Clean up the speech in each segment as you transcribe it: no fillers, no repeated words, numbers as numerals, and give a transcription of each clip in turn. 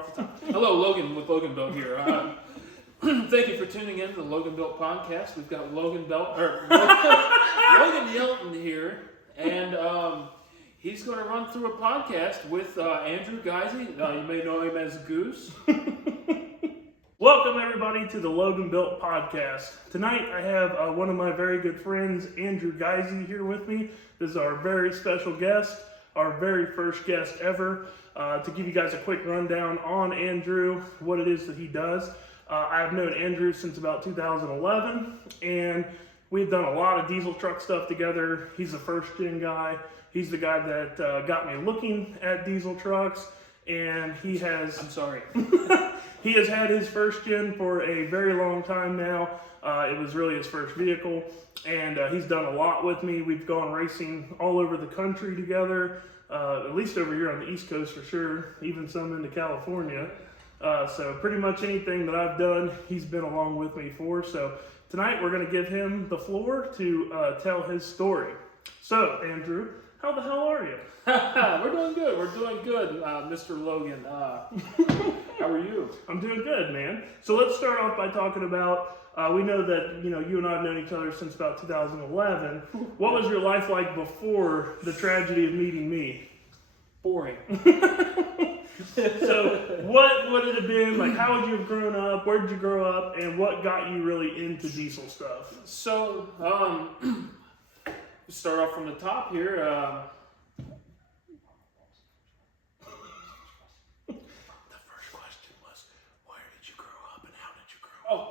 off the top. Hello, Logan with Loganbuilt here. Thank you for tuning in to the Loganbuilt Podcast. We've got Logan Yelton here, and he's going to run through a podcast with Andrew Geise. You may know him as Goose. Welcome, everybody, to the Loganbuilt Podcast. Tonight, I have one of my very good friends, Andrew Geise, here with me. This is our very special guest, our very first guest ever. To give you guys a quick rundown on Andrew, what it is that he does. I have known Andrew since about 2011, and we've done a lot of diesel truck stuff together. He's a first-gen guy. He's the guy that got me looking at diesel trucks, and he has... I'm sorry. He has had his first gen for a very long time now. It was really his first vehicle, and he's done a lot with me. We've gone racing all over the country together, at least over here on the East Coast for sure, even some into California. So pretty much anything that I've done, he's been along with me for. So tonight we're going to give him the floor to tell his story. So, Andrew, how the hell are you? We're doing good. Mr. Logan. How are you? I'm doing good, man. So let's start off by talking about, we know that, you and I have known each other since about 2011. What was your life like before the tragedy of meeting me? Boring. So what would it have been? Like, how would you have grown up? Where did you grow up? And what got you really into diesel stuff? So, start off from the top here. The first question was, where did you grow up and how did you grow up?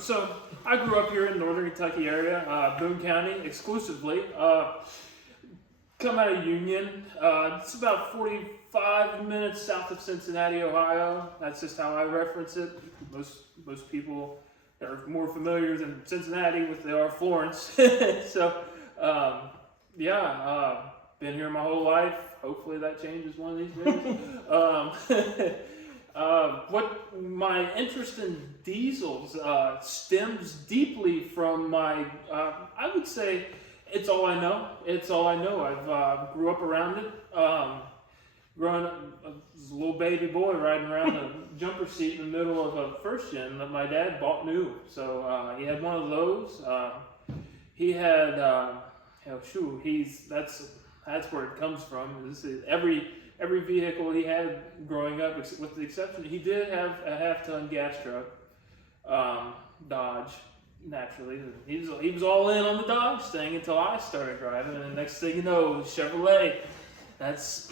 So I grew up here in Northern Kentucky area, Boone County exclusively. Come out of Union. It's about 45 minutes south of Cincinnati, Ohio. That's just how I reference it. Most people are more familiar than Cincinnati with they are Florence. So been here my whole life. Hopefully that changes one of these days. What my interest in diesels stems deeply from my, I would say, it's all I know. I've grew up around it. Growing up as a little baby boy riding around a jumper seat in the middle of a first gen that my dad bought new. So he had one of those. He had, that's where it comes from. This is every vehicle he had growing up, with the exception, he did have a half-ton gas truck, Dodge. Naturally, he was all in on the Dodge thing until I started driving, and the next thing you know, Chevrolet. That's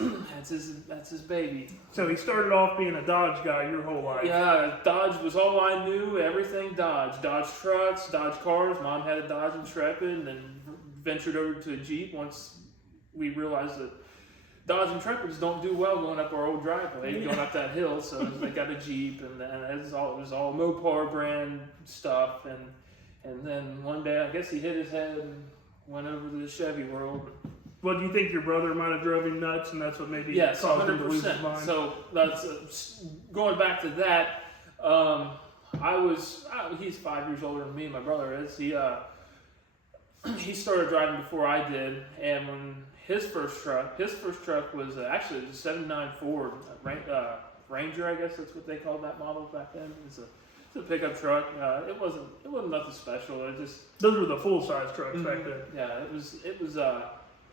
his baby. So he started off being a Dodge guy your whole life. Yeah, Dodge was all I knew. Everything Dodge trucks, Dodge cars. Mom had a Dodge Intrepid, and then ventured over to a Jeep once we realized that Dodge Intrepids don't do well going up our old driveway, going up that hill. So they got a Jeep, and it was all Mopar brand stuff, and then one day, I guess he hit his head and went over to the Chevy world. Well, do you think your brother might have drove him nuts, and that's what maybe caused him to lose his mind? So that's going back to that. He's 5 years older than me. My brother is. He started driving before I did, and when his first truck was actually a '79 Ford Ranger. I guess that's what they called that model back then. It's a pickup truck. It wasn't nothing special. Those were the full size trucks back then. Yeah,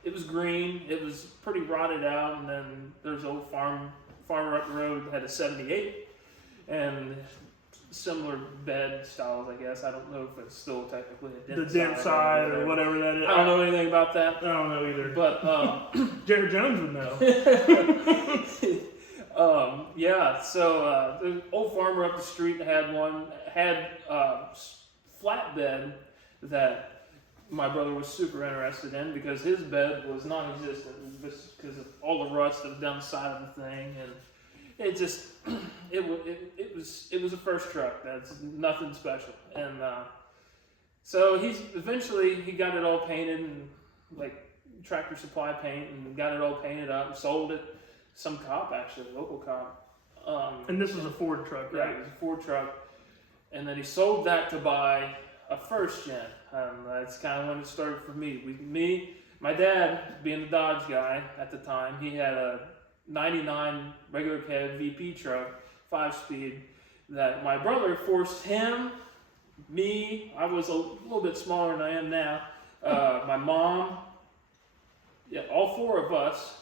it was green. It was pretty rotted out, and then there's old farmer up the road had a '78, and similar bed styles. I guess I don't know if it's still technically a dent side or whatever that is. I don't know anything about that. I don't know either. But Jared Jones would know. So the old farmer up the street had flatbed that my brother was super interested in because his bed was non-existent. It was just because of all the rust that was down the side of the thing, and it was a first truck. That's nothing special, and so he got it all painted and like Tractor Supply paint, and got it all painted up and sold it. Some cop, actually, a local cop. And this was a Ford truck, right? Yeah, it was a Ford truck. And then he sold that to buy a first gen. That's kind of when it started for me. My dad, being the Dodge guy at the time, he had a '99 regular cab VP truck, 5-speed. That my brother forced him, me. I was a little bit smaller than I am now. My mom. Yeah, all four of us.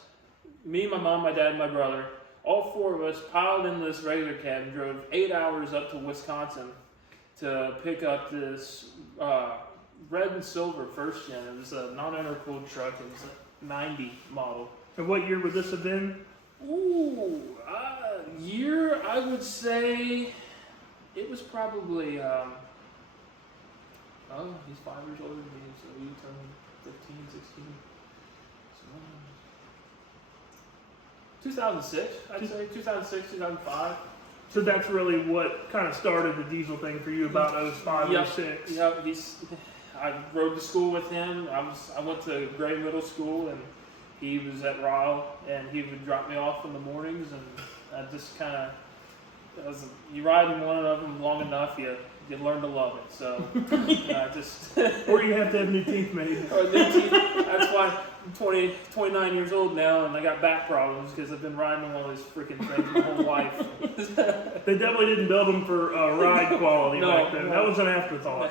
Me, my mom, my dad, and my brother. All four of us piled in this regular cab and drove 8 hours up to Wisconsin to pick up this red and silver first gen. It was a non-intercooled truck. It was a '90 model. And what year would this have been? Ooh, year, I would say it was probably, he's 5 years older than me, so you turned 15, 16. So, 2006, I'd say, 2006, 2005. So that's really what kind of started the diesel thing for you about 05, Yep. 06. Yep, I rode to school with him. I went to Gray Middle School, and he was at Ryle, and he would drop me off in the mornings, and I just kind of, you ride in one of them long enough, you learn to love it. So I just Or you have to have new teeth made. or new teeth. That's why I'm 29 years old now, and I got back problems because I've been riding one of those freaking things my whole life. They definitely didn't build them for ride quality No, back then. no. That was an afterthought.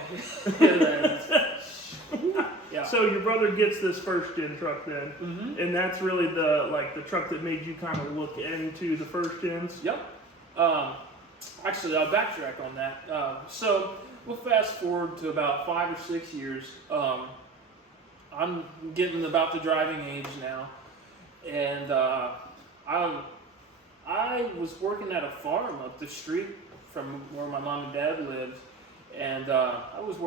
Yeah. So your brother gets this first gen truck then, Mm-hmm. and that's really the truck that made you kind of look into the first gens. Yep. Actually, I'll backtrack on that. So we'll fast forward to about 5 or 6 years. I'm getting about the driving age now, and I was working at a farm up the street from where my mom and dad lived, and I was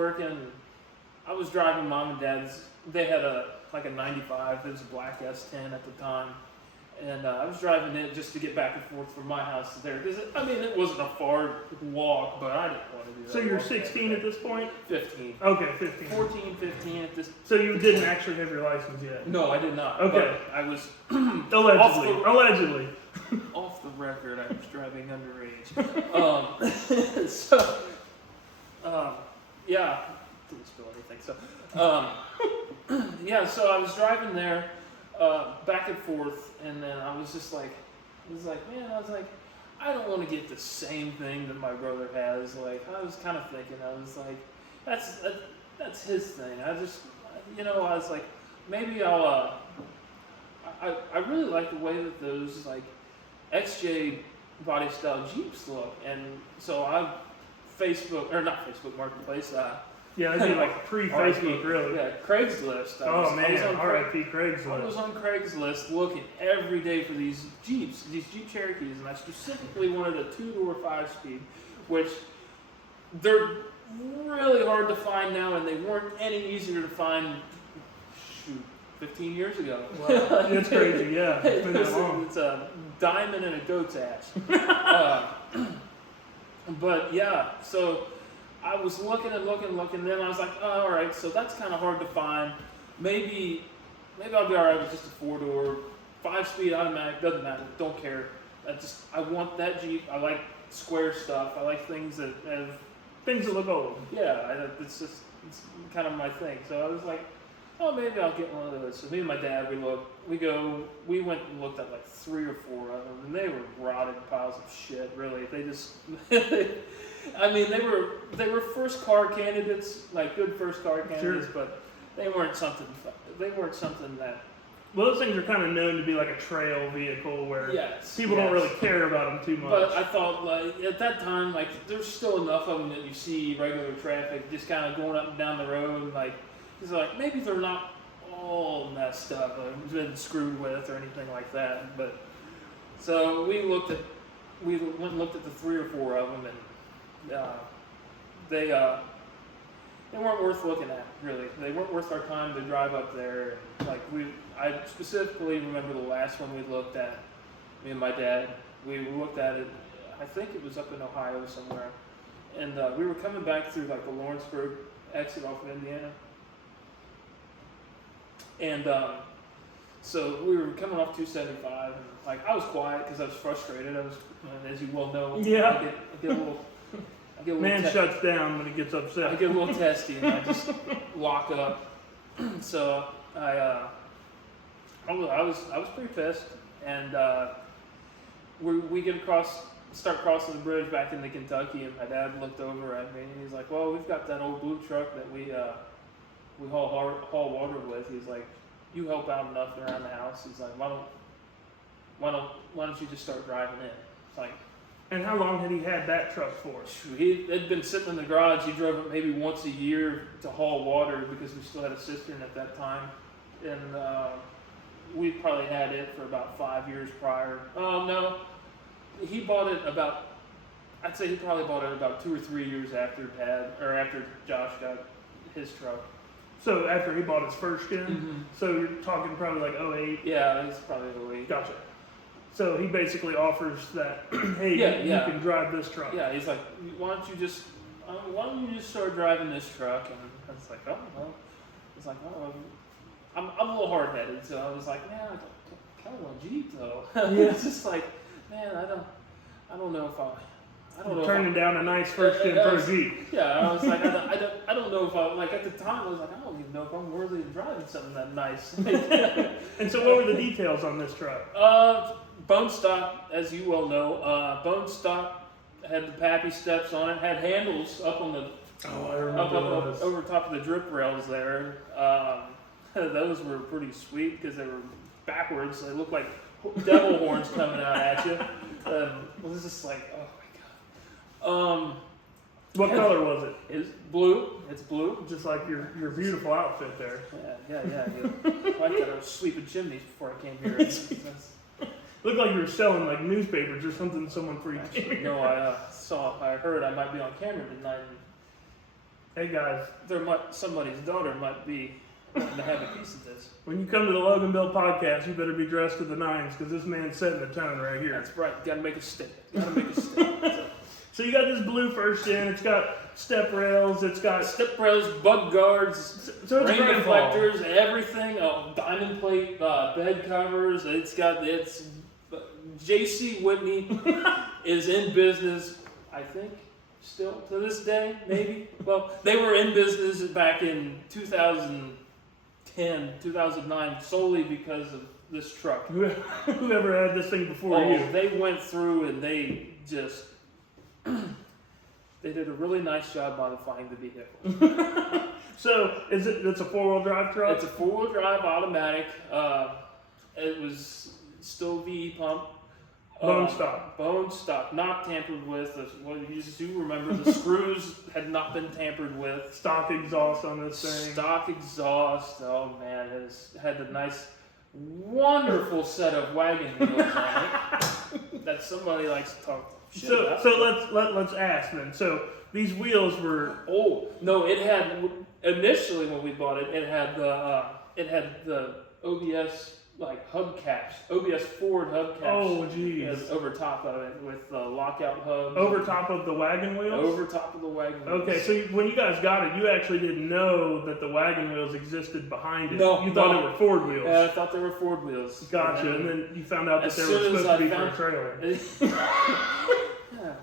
driving mom and dad's. They had a 95. It was a black S10 at the time. And I was driving it just to get back and forth from my house to there. Because, it wasn't a far walk, but I didn't want to do that. So you're walk 16 at this point? 15. Okay, 15. 14, 15 at this. So you didn't actually have your license yet? No, I did not. Okay. But I was Allegedly. off the record. I was driving underage. Yeah, didn't spill anything. So, yeah. So I was driving there. Back and forth, and then I was like, I don't want to get the same thing that my brother has. Like, I was kind of thinking, I was like, that's his thing. I was like, maybe I'll, I really like the way that those, like, XJ body style Jeeps look, and so not Facebook Marketplace, Yeah, that'd be like pre-Facebook, really. Yeah, Craigslist. R.I.P. Craigslist. I was on Craigslist looking every day for these Jeeps, these Jeep Cherokees, and I specifically wanted a 2-door 5-speed, which they're really hard to find now, and they weren't any easier to find, 15 years ago. Wow, that's crazy, yeah. It's been that long. It's a diamond and a goat's ass. But yeah, so I was looking, then I was like, oh, all right, so that's kind of hard to find. Maybe I'll be all right with just a 4-door, 5-speed automatic, doesn't matter, don't care. I want that Jeep. I like square stuff. I like things that have... Things that look old. Yeah, it's kind of my thing. So I was like, oh, maybe I'll get one of those. So me and my dad, we went and looked at like 3 or 4 of them, and they were rotted piles of shit, really. They just... they were first car candidates, like good first car candidates, Sure. but they weren't something that. Well, those things are kind of known to be like a trail vehicle where people don't really care about them too much. But I thought, like, at that time, like, there's still enough of them that you see regular traffic just kind of going up and down the road. Like, it's like, maybe they're not all messed up or been screwed with or anything like that. But so we went and looked at the 3 or 4 of them, and they weren't worth looking at, really. They weren't worth our time to drive up there. Like, I specifically remember the last one we looked at, me and my dad. We looked at it, I think it was up in Ohio somewhere. And we were coming back through, like, the Lawrenceburg exit off of Indiana. And so we were coming off 275, and, like, I was quiet because I was frustrated. I was, as you well know, Yeah. I get a little... Man shuts down when he gets upset. I get a little testy and I just lock up. So I was pretty pissed. and we start crossing the bridge back into Kentucky, and my dad looked over at me, and he's like, "Well, we've got that old blue truck that we haul water with." He's like, "You help out enough around the house." He's like, "Why don't you just start driving it?" It's like. And how long had he had that truck for? He had been sitting in the garage. He drove it maybe once a year to haul water because we still had a cistern at that time. And we probably had it for about 5 years prior. Oh, no. He bought it I'd say he probably bought it about 2 or 3 years after after Josh got his truck. So after he bought his first gen? Mm-hmm. So you're talking probably like 08? Yeah, it's probably 08. Gotcha. So he basically offers that, hey, you can drive this truck. Yeah, he's like, why don't you just start driving this truck? And I was like, oh, well. It's like, oh, I'm a little hard-headed, so I was like, man, I kind of want a Jeep, though. It's just like, man, I don't know if Turning down a nice first gen for a Jeep. Yeah, I was like, I don't know if at the time, I was like, I don't even know if I'm worthy of driving something that nice. And so what were the details on this truck? Bone stock, as you well know. Bone stock had the pappy steps on it, had handles up on the over top of the drip rails there. Those were pretty sweet because they were backwards. They looked like devil horns coming out at you. It was just like, oh my god. What color was it? It's blue. It's blue. Just like your beautiful outfit there. Yeah. I thought I was sweeping chimneys before I came here. Looked like you were selling like newspapers or something to someone for you. Actually, no, I heard I might be on camera tonight. Hey guys, somebody's daughter might be wanting to have a piece of this. When you come to the Loganbuilt Podcast, you better be dressed to the nines because this man's setting the tone right here. That's right. Gotta make a statement. So you got this blue first gen. It's got step rails. It's got step rails, bug guards, rain reflectors, everything. Diamond plate bed covers. It's J.C. Whitney is in business, I think, still to this day, maybe. Well, they were in business back in 2010, 2009, solely because of this truck. Whoever had this thing before you. They went through and they just... they did a really nice job modifying the vehicle. So, it's a four-wheel drive truck? It's a four-wheel drive automatic. It was still VE pump. Bone stock. Bone stock, not tampered with. Well, you do remember the screws had not been tampered with. Stock exhaust on this thing. Stock exhaust. Oh man, it had the nice, wonderful set of wagon wheels on it that somebody likes to talk shit about. So let's ask then. So these wheels were. Oh no! It had initially when we bought it. It had the OBS. Like hubcaps, OBS Ford hubcaps. Oh, geez. Over top of it with lockout hubs. Over top of the wagon wheels? Over top of the wagon wheels. Okay, so when you guys got it, you actually didn't know that the wagon wheels existed behind it. No. You thought they were Ford wheels. Yeah, I thought they were Ford wheels. Gotcha, and then you found out that they were supposed to be for a trailer.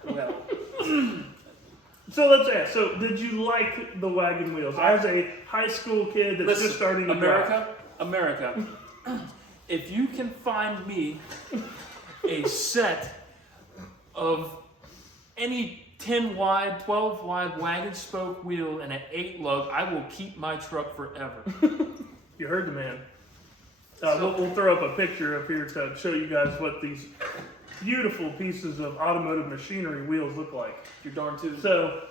Well. So let's ask, so did you like the wagon wheels? As a high school kid that's just starting to drive. America. If you can find me a set of any 10 wide, 12 wide wagon spoke wheel and an 8 lug, I will keep my truck forever. You heard the man. We'll throw up a picture up here to show you guys what these beautiful pieces of automotive machinery wheels look like. You're darn tootin'. So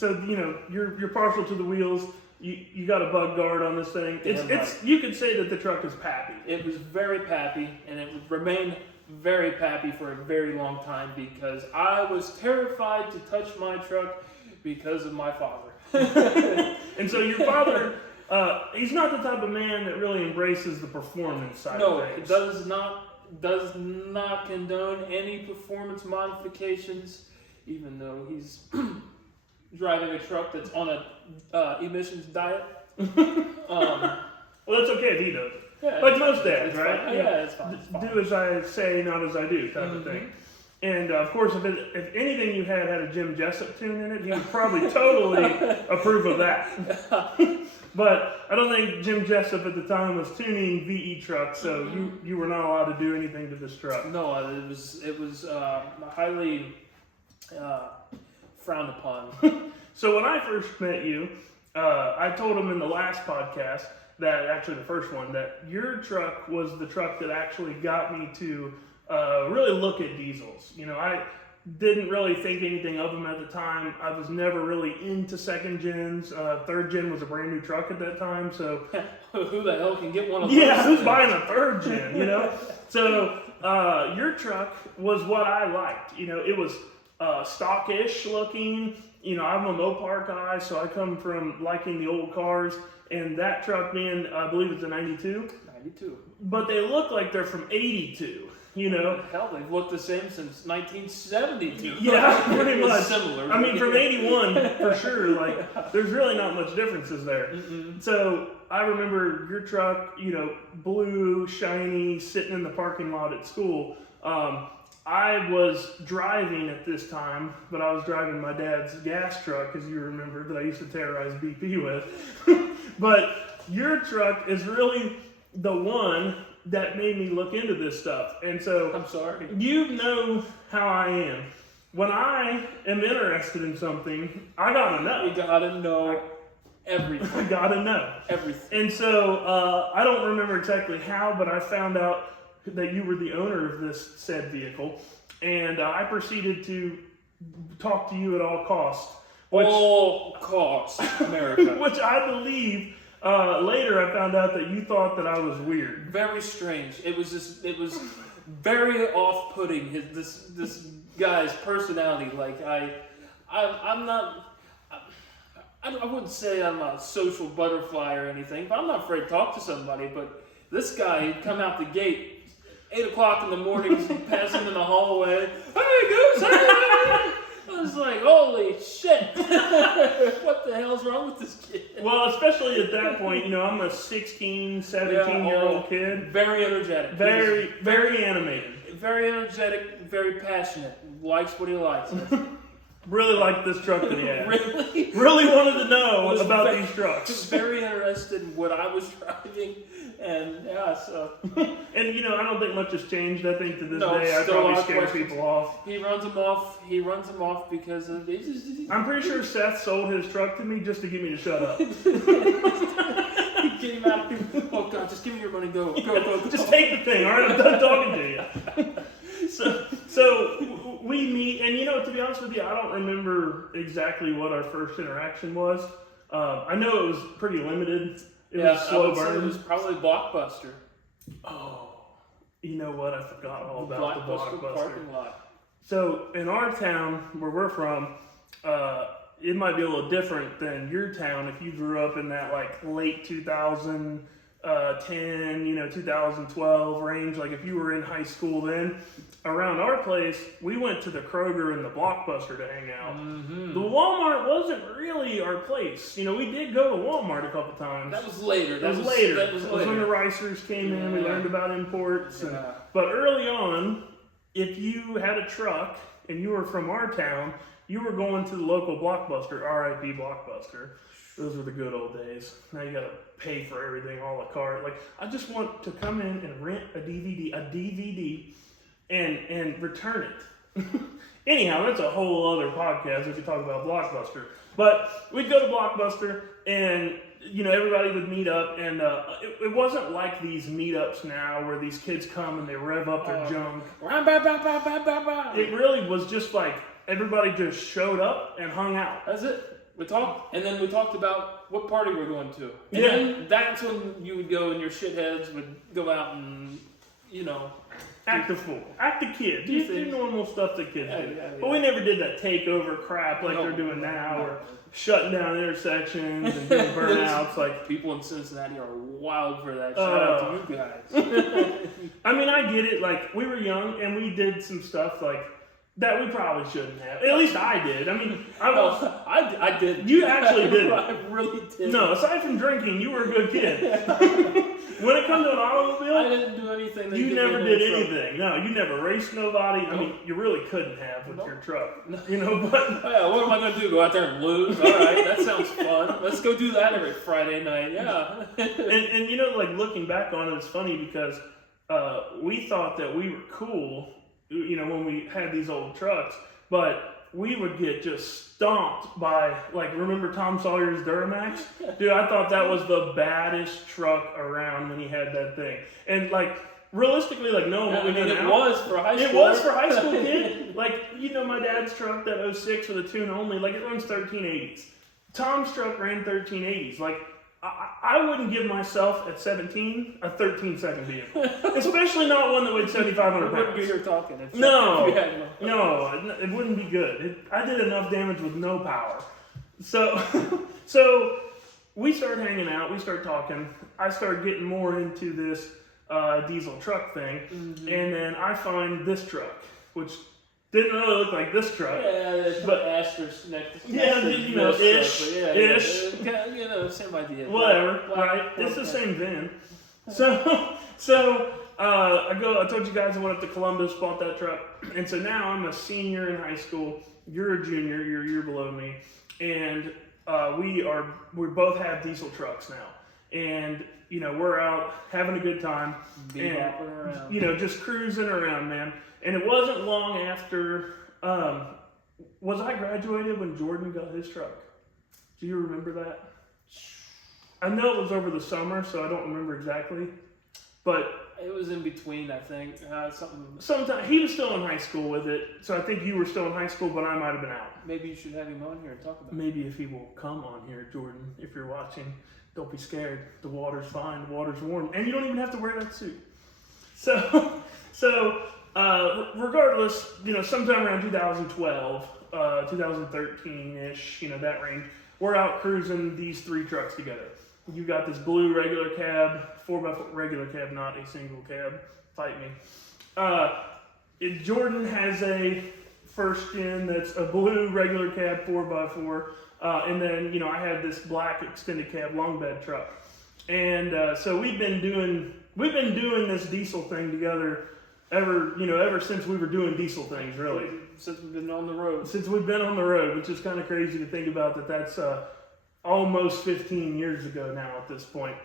you know you're partial to the wheels. You got a bug guard on this thing. It's you could say that the truck is pappy. It was very pappy, and it would remain very pappy for a very long time because I was terrified to touch my truck because of my father. And so your father, he's not the type of man that really embraces the performance side of things. No, it does not condone any performance modifications, even though he's driving a truck that's on a emissions diet. Well, that's okay if he does it. Yeah, like most dads, right? Fine. Yeah, it's fine. Do as I say, not as I do, type of thing. And of course, if anything you had a Jim Jessup tune in it, he would probably totally approve of that. But I don't think Jim Jessup at the time was tuning VE trucks, so you were not allowed to do anything to this truck. No, it was highly frowned upon. So when I first met you, I told him in the last podcast, that actually the first one, that your truck was the truck that actually got me to really look at diesels. You know, I didn't really think anything of them at the time. I was never really into second gens. Third gen was a brand new truck at that time, so who the hell can get one of those? Yeah, who's buying a third gen, you know? So your truck was what I liked. You know, it was stockish looking. You know, I'm a Mopar guy, so I come from liking the old cars. And that truck being, I believe it's a 92. 92. But they look like they're from 82, you know? Hell, they've looked the same since 1972. Yeah, pretty much. Similar. I mean, from 81, for sure, like, there's really not much differences there. Mm-mm. So I remember your truck, you know, blue, shiny, sitting in the parking lot at school. I was driving at this time, but I was driving my dad's gas truck, as you remember, that I used to terrorize BP with. But your truck is really the one that made me look into this stuff. And so, I'm sorry. You know how I am. When I am interested in something, I gotta know. You gotta know everything. I gotta know. Everything. And so, I don't remember exactly how, but I found out that you were the owner of this said vehicle, and I proceeded to talk to you at all costs. All costs, America. Which I believe later I found out that you thought that I was weird. Very strange. It was very off-putting. This guy's personality. Like I'm not. I wouldn't say I'm a social butterfly or anything, but I'm not afraid to talk to somebody. But this guy, he'd come out the gate. 8 o'clock in the morning, passing in the hallway. Hey, Goose! Hey! I was like, holy shit! What the hell's wrong with this kid? Well, especially at that point, you know, I'm a 16, 17-year-old kid. Very energetic. Very animated. Very energetic, very passionate. Likes what he likes. Really liked this truck that he had. Really? Really wanted to know about these trucks. Was very interested in what I was driving, and yeah, so. And you know, I don't think much has changed. I think to this No, day, I still a probably lot of scare questions. people off. He runs them off because of. I'm pretty sure Seth sold his truck to me just to get me to shut up. Get him out. Oh God, just give me your money. Go. Just take the thing. All right, I'm done talking to you. So we meet, and you know, to be honest with you, I don't remember exactly what our first interaction was. I know it was pretty limited. It was slow burn. It was probably Blockbuster. Oh, you know what? I forgot all about the Blockbuster. Parking lot. So in our town, where we're from, it might be a little different than your town if you grew up in that like late 2010, 2012 range. Like if you were in high school then, around our place, we went to the Kroger and the Blockbuster to hang out. Mm-hmm. The Walmart wasn't really our place. You know, we did go to Walmart a couple times. That was later. That was later. That was when the Ricers came in. We learned about imports. Yeah. But early on, if you had a truck and you were from our town, you were going to the local Blockbuster, RIP Blockbuster. Those were the good old days. Now you gotta pay for everything a la carte. Like, I just want to come in and rent a DVD, and return it. Anyhow, that's a whole other podcast if you talk about Blockbuster. But we'd go to Blockbuster, and you know, everybody would meet up, and it wasn't like these meetups now where these kids come and they rev up their junk. It really was just like everybody just showed up and hung out. That's it. We talked, and then we talked about what party we're going to. And Yeah. then that's when you would go and your shitheads would go out and, you know. Act a fool. Act a kid. Do normal stuff that kids do. Yeah. But we never did that takeover crap like they're doing now, or shutting down intersections and doing burnouts. Like, people in Cincinnati are wild for that. Shout out to you guys. I mean, I get it. Like, we were young and we did some stuff like that we probably shouldn't have. At least I did. I mean, I I did. You actually did. I really did. No, aside from drinking, you were a good kid. When it comes to an automobile, I didn't do anything. You never did anything. No, you never raced nobody. Nope. I mean, you really couldn't have with your truck. But yeah, what am I going to do? Go out there and lose? All right, that sounds fun. Let's go do that every Friday night. Yeah. and like looking back on it, it's funny because we thought that we were cool, when we had these old trucks, but we would get just stomped by, like, remember Tom Sawyer's Duramax? Dude, I thought that was the baddest truck around when he had that thing. And, like, realistically, like, no one would it was for high school. It was for high school, kid. Like, my dad's truck, that 06 with a tune only, like, it runs 1380s. Tom's truck ran 1380s. Like, I wouldn't give myself at 17 a 13-second vehicle, especially not one that weighed 7,500 pounds. We wouldn't be here talking. No, it wouldn't be good. I did enough damage with no power. So we started hanging out. We started talking. I started getting more into this diesel truck thing, and then I find this truck, which didn't really look like this truck. Yeah, but asterisk next to ish. Same idea. Whatever, right? It's the same VIN. So I told you guys I went up to Columbus, bought that truck, and so now I'm a senior in high school. You're a junior. You're a year below me, and we both have diesel trucks now, and we're out having a good time, and just cruising around, man. And it wasn't long after, was I graduated when Jordan got his truck? Do you remember that? I know it was over the summer, so I don't remember exactly. But it was in between, I think. Sometime he was still in high school with it, so I think you were still in high school, but I might have been out. Maybe you should have him on here and talk about it. Maybe if he will come on here, Jordan, if you're watching, don't be scared. The water's fine, the water's warm, and you don't even have to wear that suit. So regardless, sometime around 2012, 2013-ish, that range, we're out cruising these three trucks together. You got this blue regular cab, 4x4 regular cab, not a single cab. Fight me. Jordan has a first gen that's a blue regular cab, 4x4, and then I had this black extended cab long bed truck, and so we've been doing this diesel thing together ever since we were doing diesel things, really. Since we've been on the road. Since we've been on the road, which is kind of crazy to think about that's almost 15 years ago now at this point.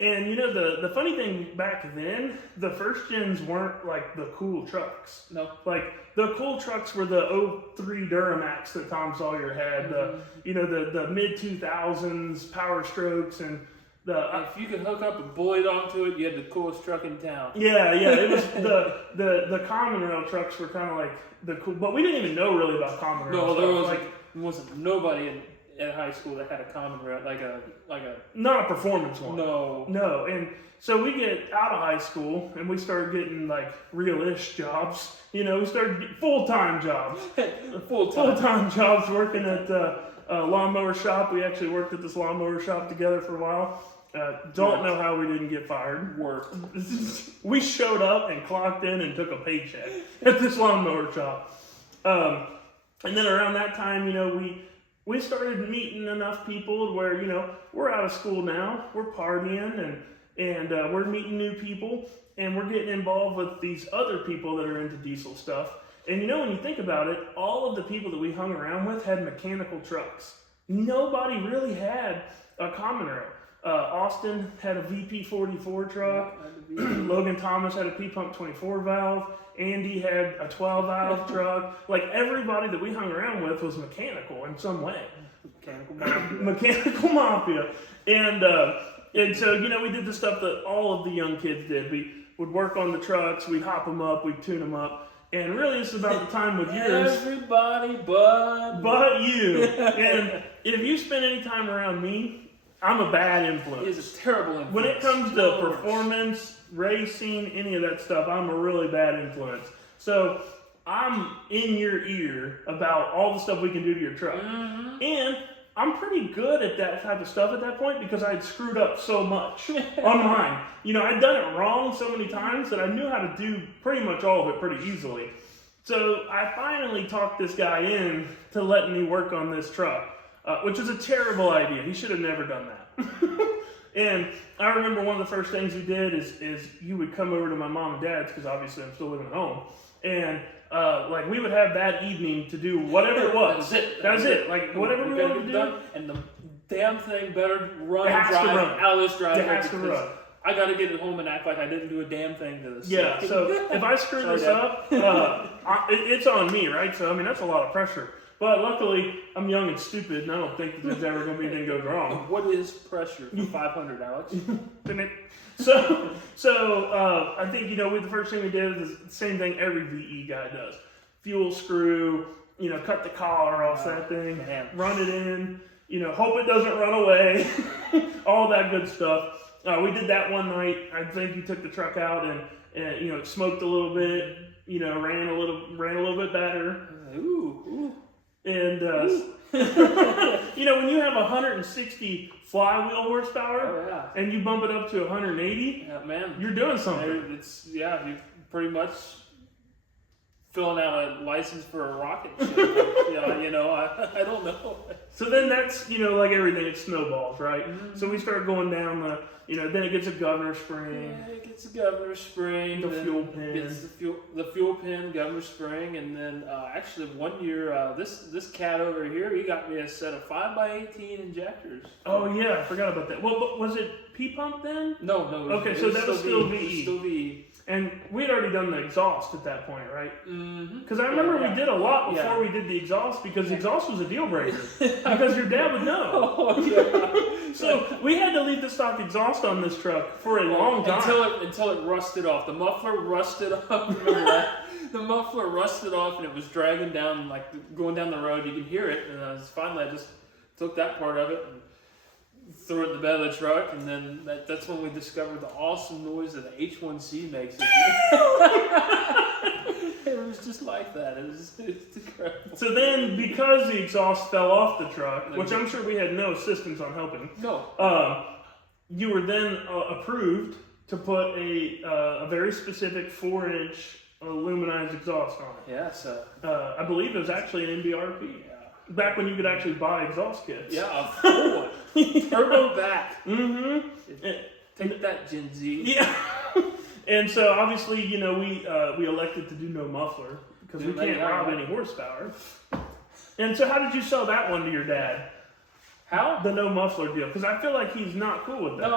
And the funny thing back then, the first gens weren't like the cool trucks. No. Like the cool trucks were the 03 Duramax that Tom Sawyer had, the mid 2000s Power Strokes and if you could hook up a bullet onto it, you had the coolest truck in town. Yeah, it was the common rail trucks were kind of like the cool, but we didn't even know really about common rail. No, there wasn't nobody at high school that had a common rail like a not a performance one. No, and so we get out of high school and we started getting like real-ish jobs. We started getting full-time jobs, full-time jobs working at a lawnmower shop. We actually worked at this lawnmower shop together for a while. Don't know how we didn't get fired. Worked. We showed up and clocked in and took a paycheck at this lawnmower shop. And then around that time, we started meeting enough people where, we're out of school now, we're partying and we're meeting new people and we're getting involved with these other people that are into diesel stuff. And when you think about it, all of the people that we hung around with had mechanical trucks. Nobody really had a common rail. Austin had a VP44 truck. Logan Thomas had a P-Pump 24 valve. Andy had a 12 valve truck. Like everybody that we hung around with was mechanical in some way. Mechanical mafia. And so, we did the stuff that all of the young kids did. We would work on the trucks, we'd hop them up, we'd tune them up. And really, it's about the time with yours. Everybody but you. And if you spend any time around me, I'm a bad influence. He's a terrible influence. When it comes to performance, racing, any of that stuff, I'm a really bad influence. So I'm in your ear about all the stuff we can do to your truck. Mm-hmm. And I'm pretty good at that type of stuff at that point because I'd screwed up so much on mine. I'd done it wrong so many times that I knew how to do pretty much all of it pretty easily. So I finally talked this guy in to letting me work on this truck. which is a terrible idea. He should have never done that. And I remember one of the first things he did is you would come over to my mom and dad's, because obviously I'm still living at home, and like we would have that evening to do whatever it was. That was it. Like whatever we wanted to do. Done, and the damn thing better run It has to drive run. out of this driveway. It has to run. I got to get it home and act like I didn't do a damn thing to this. Yeah, so if I screw this up, it's on me, right? So, I mean, that's a lot of pressure. But luckily, I'm young and stupid, and I don't think that there's ever going to be anything goes wrong. What is pressure for 500, Alex? So I think, the first thing we did is the same thing every VE guy does. Fuel screw, cut the collar off that thing, run it in, hope it doesn't run away, all that good stuff. We did that one night. I think he took the truck out and it smoked a little bit, ran a little bit better. Ooh. And when you have 160 flywheel horsepower and you bump it up to 180, man, you're doing something. You're pretty much filling out a license for a rocket ship. I don't know. So then that's, like everything, it snowballs, right? Mm-hmm. So we start going down then it gets a governor spring. Yeah, it gets a governor spring. The fuel pin. Gets the fuel pin, governor spring, and then actually one year, this cat over here, he got me a set of 5x18 injectors. Oh yeah, I forgot about that. Well, but was it P-pump then? No. Okay, so that was still VE. Still VE. And we had already done the exhaust at that point, right? Mm-hmm. Because I remember we did a lot before we did the exhaust, because the exhaust was a deal breaker. Because your dad would know. Oh, yeah. So we had to leave the stock exhaust on this truck for a long time. Until it rusted off. The muffler rusted off. Remember that? The muffler rusted off, and it was dragging down, going down the road. You could hear it. And finally I just took that part of it and threw it in the bed of the truck, and then that's when we discovered the awesome noise that the H1C makes. It was just like that. It was incredible. So then, because the exhaust fell off the truck, which I'm sure we had no assistance on helping, you were then approved to put a very specific 4-inch aluminized exhaust on it. Yeah, so I believe it was actually an MBRP. Back when you could actually buy exhaust kits. Yeah, a full one. Turbo back. Mm-hmm. Take that, Gen Z. Yeah. And so obviously, we elected to do no muffler because we can't rob any horsepower. And so how did you sell that one to your dad? How? The no muffler deal. Because I feel like he's not cool with that.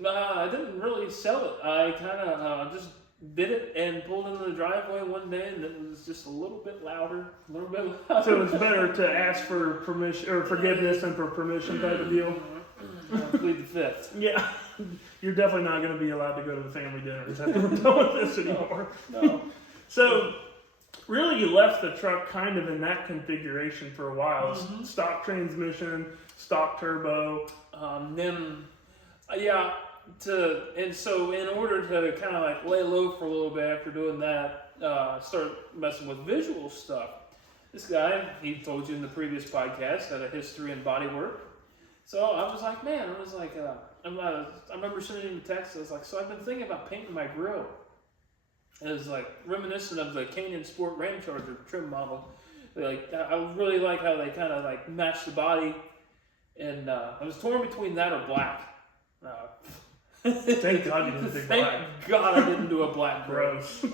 No, I didn't really sell it. I kind of just did it and pulled into the driveway one day, and it was just a little bit louder. So it's better to ask for permission or forgiveness than for permission type of deal. Plead the fifth. Yeah, you're definitely not going to be allowed to go to the family dinners after we're done with this anymore. No. So really, you left the truck kind of in that configuration for a while. Mm-hmm. Stock transmission, stock turbo. And so in order to kind of lay low for a little bit after doing that, start messing with visual stuff. This guy, he told you in the previous podcast, had a history in body work. So I was like, I remember sending him a text. I was like, so I've been thinking about painting my grill. It was reminiscent of the Canyon Sport Ram Charger trim model. I really like how they kind of match the body. And I was torn between that or black. Thank God you didn't do black. Thank God I didn't do a black grill. Gross.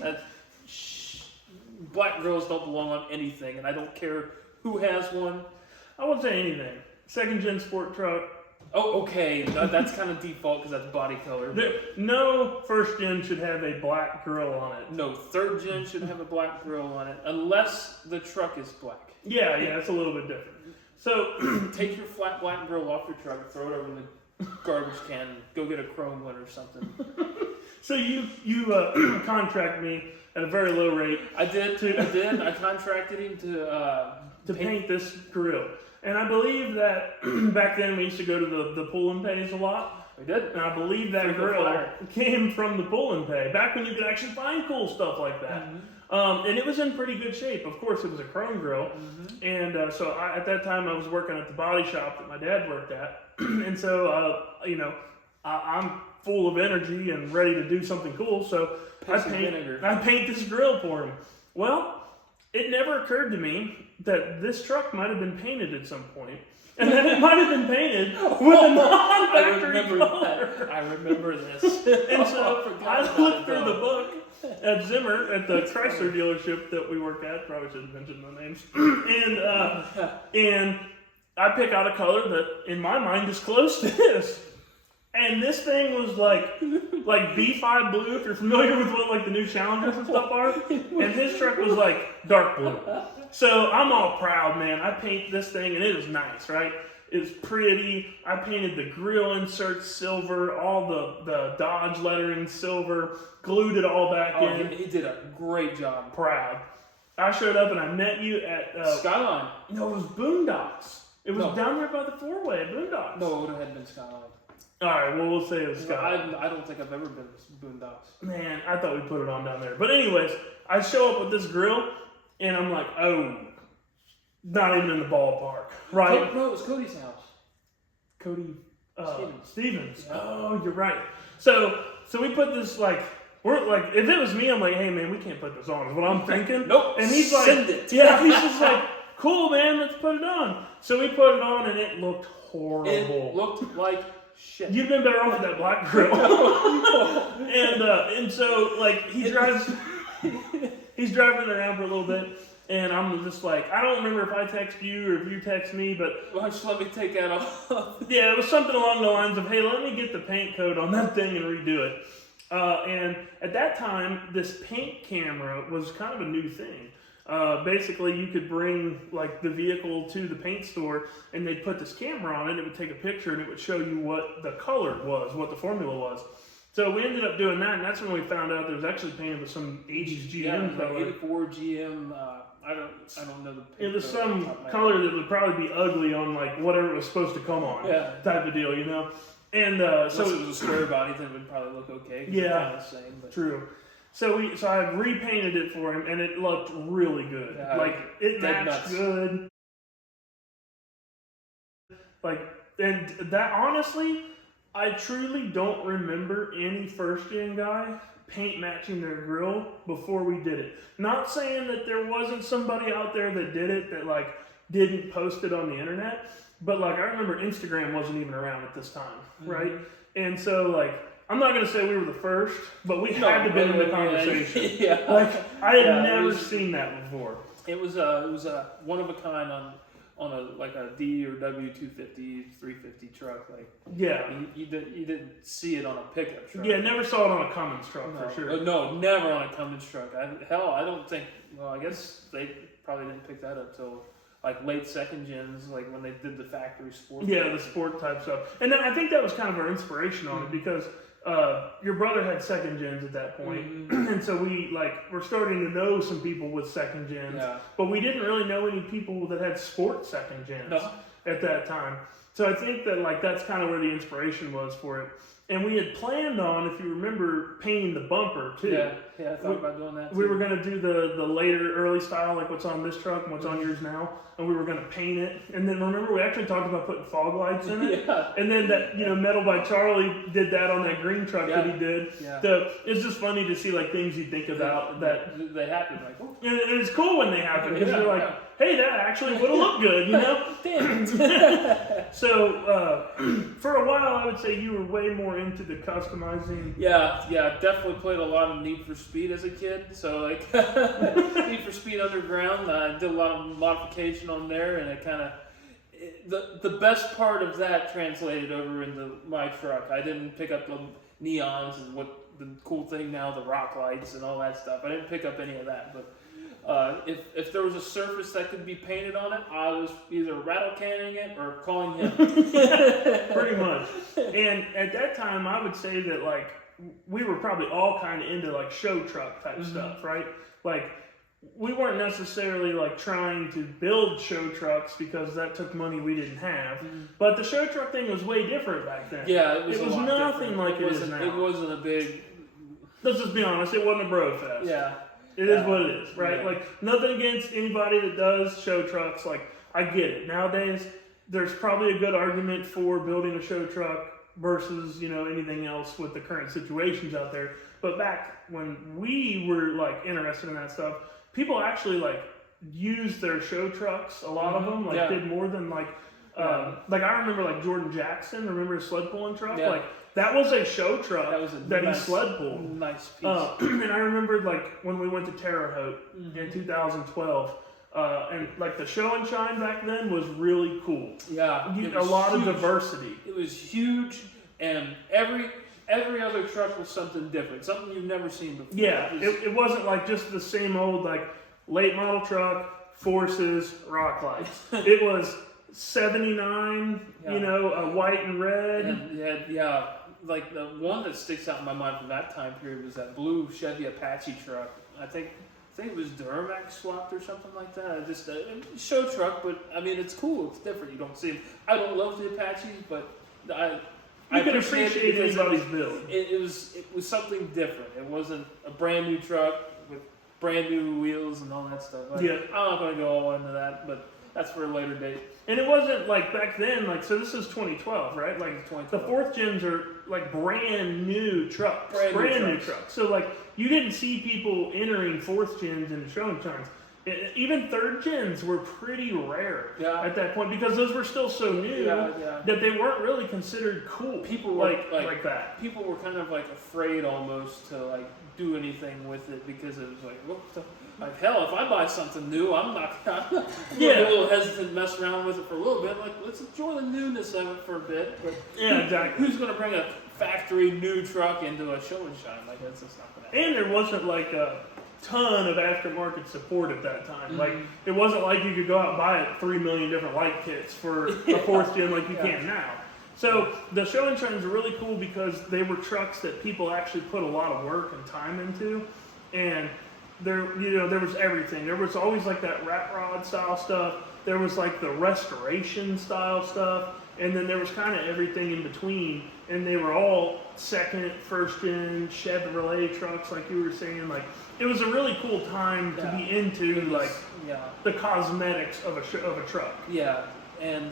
Black grills don't belong on anything, and I don't care who has one. I won't say anything. Second gen sport truck. Oh, okay. That's kind of default because that's body color. No first gen should have a black grill on it. No, third gen should have a black grill on it, unless the truck is black. Yeah, it's a little bit different. So take your flat black grill off your truck, throw it over in the garbage can, and go get a chrome one or something. So you contract me at a very low rate. I did. I contracted him to paint this grill. And I believe that back then we used to go to the pull and pays a lot. We did. And I believe that grill came from the pull and pay, back when you could actually find cool stuff like that. Mm-hmm. And it was in pretty good shape. Of course, it was a chrome grill. Mm-hmm. And so at that time I was working at the body shop that my dad worked at. And so, I'm full of energy and ready to do something cool. So I paint this grill for him. Well, it never occurred to me that this truck might have been painted at some point, and that it might have been painted with a non-factory color. I remember this. And so I looked through the book at Zimmer, at the Chrysler dealership that we work at. Probably shouldn't mention the names. And I pick out a color that, in my mind, is close to this. And this thing was like B5 blue, if you're familiar with what like the new Challengers and stuff are. And his truck was like dark blue. So I'm all proud, man. I paint this thing and it is nice, right? It's pretty. I painted the grill inserts silver, all the Dodge lettering silver, glued it all back in. He did a great job. Proud. I showed up and I met you at Skyline. No, it was Boondocks. It was down there by the four-way at Boondocks. No, it would have been Skyline. All right, well, we'll say it was Skyline. I don't think I've ever been to Boondocks. Man, I thought we put it on down there. But anyways, I show up with this grill, and I'm like, oh, not even in the ballpark, right? No, it was Cody's house. Cody Stevens. Yeah. Oh, you're right. So we put this we're like, if it was me, I'm like, hey man, we can't put this on. Is what I'm thinking. Nope. And he's like, send it. Yeah, he's just like, cool man, let's put it on. So we put it on, and it looked horrible. It looked like shit. You've been better off with that black grill. and so like he's driving around for a little bit. And I'm just like, I don't remember if I text you or if you text me, but... Why don't you let me take that off? Yeah, it was something along the lines of, hey, let me get the paint coat on that thing and redo it. And at that time, this paint camera was kind of a new thing. Basically, you could bring like the vehicle to the paint store and they'd put this camera on it, it would take a picture and it would show you what the color was, what the formula was. So we ended up doing that, and that's when we found out there was actually painted with some 80s GM color. 84 GM, I don't know the paint. It was some color that would probably be ugly on like whatever it was supposed to come on, type of deal, you know. And so it was a square body, then it would probably look okay. Yeah, kind of the same, but. True. So I repainted it for him, and it looked really good. It matched good. And that honestly, I truly don't remember any first-gen guy paint matching their grill before we did it. Not saying that there wasn't somebody out there that did it that didn't post it on the internet, but I remember Instagram wasn't even around at this time, right? And so I'm not gonna say we were the first, but we had to be in the conversation. Yeah. I had never seen that before. It was a one of a kind on a D or W250, 350 truck. You didn't see it on a pickup truck. Yeah, never saw it on a Cummins truck for sure. No, never on a Cummins truck. I don't think. Well, I guess they probably didn't pick that up till late second gens, when they did the factory sport. Yeah, the sport type stuff. And then I think that was kind of our inspiration on it because your brother had second gens at that point. Mm-hmm. And so we're starting to know some people with second gens, but we didn't really know any people that had sport second gens at that time. So I think that that's kind of where the inspiration was for it. And we had planned on, if you remember, painting the bumper too. Yeah, I thought about doing that too. We were going to do the later early style, like what's on this truck and what's on yours now, and we were going to paint it. And then remember, we actually talked about putting fog lights in it. Yeah. And then that, Metal by Charlie did that on that green truck that he did. Yeah. So it's just funny to see things you think about that they happen. And it's cool when they happen because you're like, hey, that actually would have looked good, Damn it. So for a while, I would say you were way more into the customizing. Yeah, definitely played a lot of Need for Speed as a kid. So Need for Speed Underground, I did a lot of modification on there, and it kind of the best part of that translated over into my truck. I didn't pick up the neons and what the cool thing now, the rock lights and all that stuff. I didn't pick up any of that, but. If there was a surface that could be painted on it, I was either rattle canning it or calling him. Pretty much. And at that time, I would say that we were probably all kind of into show truck type stuff, right? We weren't necessarily trying to build show trucks because that took money we didn't have. But the show truck thing was way different back then. Yeah, it was nothing different. like it is now. It wasn't a big. Let's just be honest. It wasn't a bro fest. Yeah. It is what it is, right? Yeah. Nothing against anybody that does show trucks. I get it. Nowadays, there's probably a good argument for building a show truck versus, anything else with the current situations out there. But back when we were, interested in that stuff, people actually, used their show trucks. A lot of them did more than like I remember like Jordan Jackson. Remember his sled pulling truck? Yeah. Like that was a show truck that nice, he sled pulled. Nice piece. And I remembered like when we went to Terre Haute in 2012. And like the show and shine back then was really cool. Yeah, a lot of diversity. It was huge, and every other truck was something different, something you've never seen before. Yeah, it wasn't like just the same old like late model truck, Forces, rock lights. It was 79, white and red. And like the one that sticks out in my mind from that time period was that blue Chevy Apache truck. I think it was Duramax swapped or something like that. Just a show truck, but I mean, it's cool. It's different. You don't see them. I don't love the Apaches, but I can appreciate anybody's build. It was something different. It wasn't a brand new truck with brand new wheels and all that stuff. I'm not going to go all into that, but that's for a later date. And it wasn't like back then, like, so this is 2012, right? Like 2012. The fourth gens are like brand new trucks. Brand new trucks. So like you didn't see people entering fourth gens into show and shines. Even third gens were pretty rare at that point because those were still so new that they weren't really considered cool. People were like that. People were kind of like afraid almost to like do anything with it because it was like, what the, like hell, if I buy something new, I'm not gonna be a little hesitant to mess around with it for a little bit. Like, let's enjoy the newness of it for a bit. But exactly. Who's gonna bring a factory new truck into a show and shine? Like that's just not gonna happen. And there wasn't like a ton of aftermarket support at that time. Like it wasn't like you could go out and buy 3 million different light kits for a fourth gen like you can now. So the show and shines are really cool because they were trucks that people actually put a lot of work and time into, and there was everything. There was always like that rat rod style stuff. There was like the restoration style stuff, and then there was kind of everything in between. And they were all second, first gen Chevrolet trucks, like you were saying. Like it was a really cool time to be into the cosmetics of a truck. Yeah, and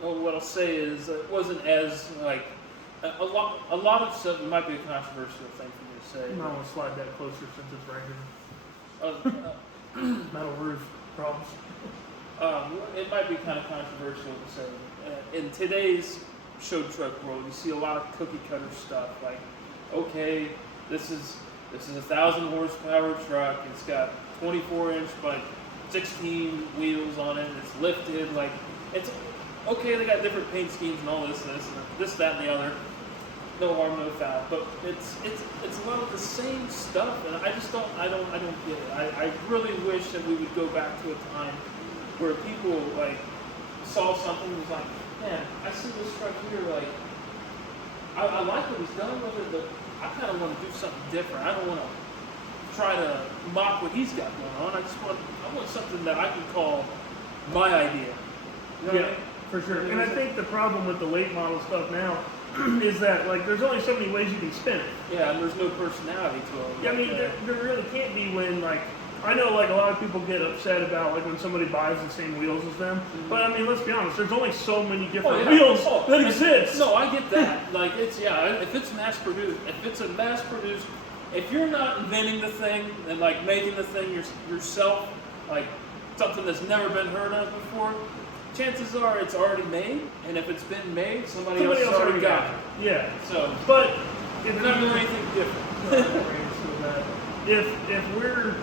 what I'll say is it wasn't as like a lot of stuff. It might be a controversial thing for me to say. You might want to slide that closer since it's raining. Metal roof problems. It might be kind of controversial to say. In today's show truck world, you see a lot of cookie cutter stuff. Like, okay, this is a 1,000 horsepower truck. It's got 24-inch by 16 wheels on it. It's lifted. Like, it's okay. They got different paint schemes and all this, that, and the other. No harm, no foul. But it's a lot of the same stuff, and I just don't get it. I really wish that we would go back to a time where people like saw something and was like, man, I see this truck here, like I like what he's done with it, but I kind of want to do something different. I don't want to try to mock what he's got going on. I want something that I can call my idea. You know what I mean? For sure. And I think the problem with the late model stuff now is that like there's only so many ways you can spin it. Yeah, and there's no personality to it. Yeah, I mean there really can't be when like I know like a lot of people get upset about like when somebody buys the same wheels as them. Mm-hmm. But I mean let's be honest, there's only so many different wheels that exist. No, I get that. Like if it's mass produced, if you're not inventing the thing and like making the thing yourself, like something that's never been heard of before, chances are it's already made, and if it's been made, somebody else has already got it. Yeah. So, but if we're not doing anything different. if we're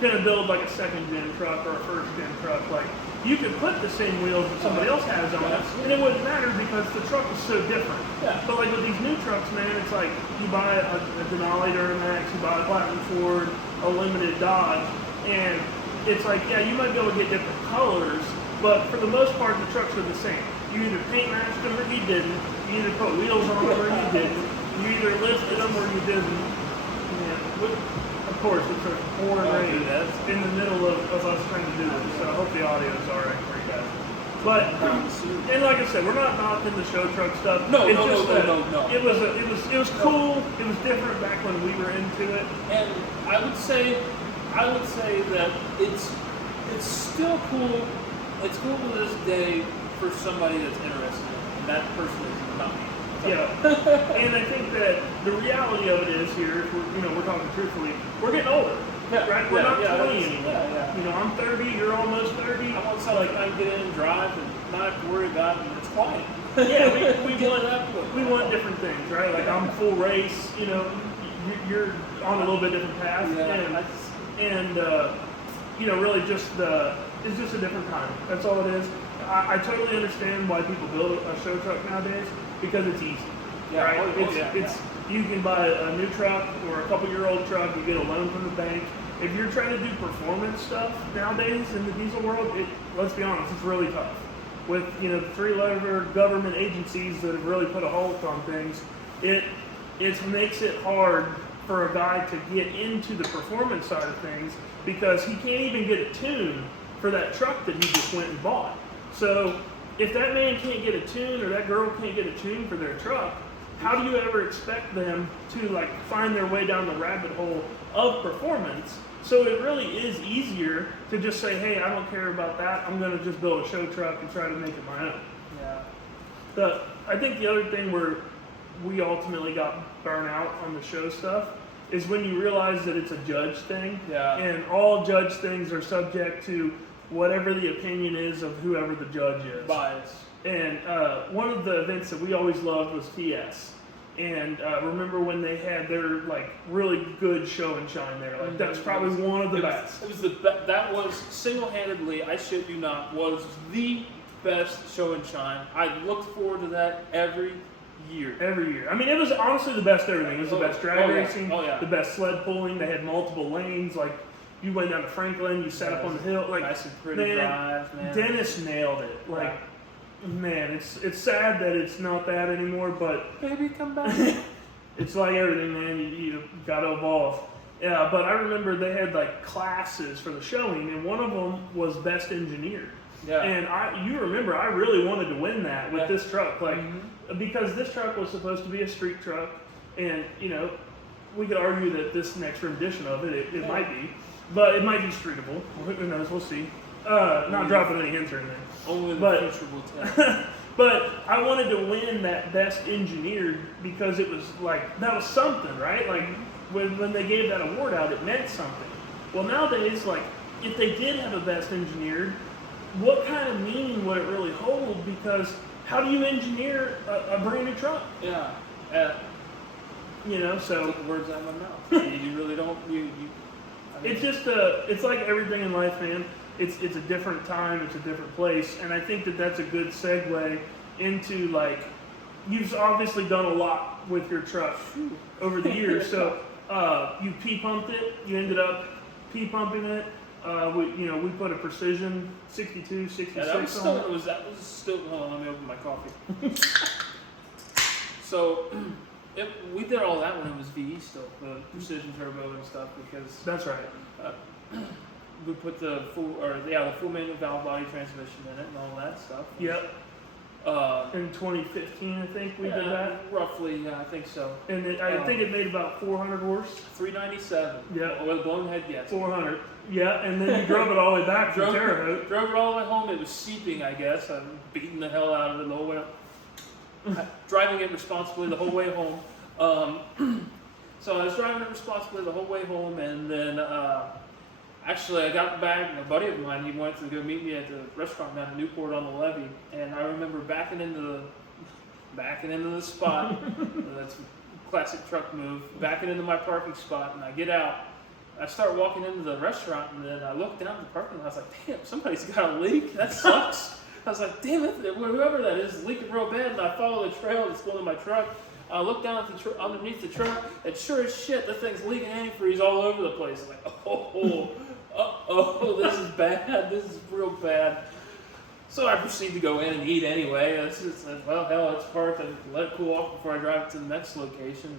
gonna build like a second gen truck or a first gen truck, like you could put the same wheels that somebody else has on it, and it wouldn't matter because the truck is so different. Yeah. But like with these new trucks, man, it's like you buy a Denali Duramax, you buy a Platinum Ford, a limited Dodge, and it's like you might be able to get different colors. But for the most part, the trucks are the same. You either paint matched them or you didn't. You either put wheels on them or you didn't. You either lifted them or you didn't. Yeah. Of course, it's a pouring rain in the middle of us trying to do this. So I hope the audio is all right for you guys. But and like I said, we're not knocking the show truck stuff. No. It was cool. It was different back when we were into it. And I would say that it's still cool. It's cool to this day for somebody that's interested in it, and that person is not me. Yeah, and I think that the reality of it is here, if we're talking truthfully, we're getting older. Yeah, right? We're not 20 anymore. Yeah. You know, I'm 30, you're almost 30. I want something I can get in and drive and not have to worry about it, and it's quiet. Yeah, we want different things, right? Like I'm full race, you know, you're on a little bit different path, and you know, really just it's just a different time. That's all it is. I totally understand why people build a show truck nowadays because it's easy, right? You can buy a new truck or a couple-year-old truck. You get a loan from the bank. If you're trying to do performance stuff nowadays in the diesel world, let's be honest, it's really tough. With, you know, the three-letter government agencies that have really put a halt on things, it makes it hard for a guy to get into the performance side of things because he can't even get a tune for that truck that he just went and bought. So if that man can't get a tune or that girl can't get a tune for their truck, how do you ever expect them to like find their way down the rabbit hole of performance? So it really is easier to just say, hey, I don't care about that. I'm going to just build a show truck and try to make it my own. Yeah. I think the other thing where we ultimately got burnt out on the show stuff is when you realize that it's a judge thing. Yeah. And all judge things are subject to whatever the opinion is of whoever the judge is. Bias. And one of the events that we always loved was TS. And remember when they had their like really good show and shine there? Like that's probably one of the best. That was single-handedly, I shit you not, was the best show and shine. I looked forward to that every year. Every year. I mean, it was honestly the best everything. It was the best drag racing, the best sled pulling. They had multiple lanes. Like you went down to Franklin, you sat up on the hill. Like nice and pretty drives, man. Dennis nailed it. Like. Man, it's sad that it's not that anymore, but baby, come back. It's like everything, man. You got to evolve. Yeah, but I remember they had like classes for the showing, and one of them was best engineered. Yeah. And you remember, I really wanted to win that with this truck, like because this truck was supposed to be a street truck, and you know, we could argue that this next rendition of it might be, but it might be streetable. Who knows? We'll see. Not dropping any hints or anything. Only the future will tell. But I wanted to win that best engineered because it was like, that was something, right? Like when they gave that award out, it meant something. Well, nowadays, like if they did have a best engineered, what kind of meaning would it really hold? Because how do you engineer a brand new truck? Yeah. You know, so. Took the words out of my mouth. You really don't. It's just it's like everything in life, man. It's a different time, it's a different place, and I think that that's a good segue into like, you've obviously done a lot with your truck over the years. So you P-pumped it, you ended up P-pumping it. We put a Precision 62, 66 that was still, hold on, let me open my coffee. So we did all that when it was VE still, the Precision Turbo and stuff, because that's right. We put the full manual valve body transmission in it and all that stuff. Yep. In 2015, I think we did that. Roughly, yeah, I think so. And I think it made about 400 horse. 397. Yeah. With a blown head, yes. 400. Yeah, and then you drove it all the way back from Terre Haute. Drove it all the way home. It was seeping, I guess. I'm beating the hell out of it the whole way. Driving it responsibly the whole way home. So I was driving it responsibly the whole way home, and then actually I got back, and a buddy of mine, he went to go meet me at the restaurant down in Newport on the levee, and I remember backing into the spot. That's a classic truck move. Backing into my parking spot, and I get out. I start walking into the restaurant, and then I look down at the parking lot. I was like, damn, somebody's got a leak. That sucks. I was like, damn it, whoever that is leaking real bad. And I follow the trail that's going to my truck. I look down at underneath the truck, and sure as shit, that thing's leaking antifreeze all over the place. I'm like, this is bad. This is real bad. So I proceed to go in and eat anyway. It's parked. I let it cool off before I drive it to the next location.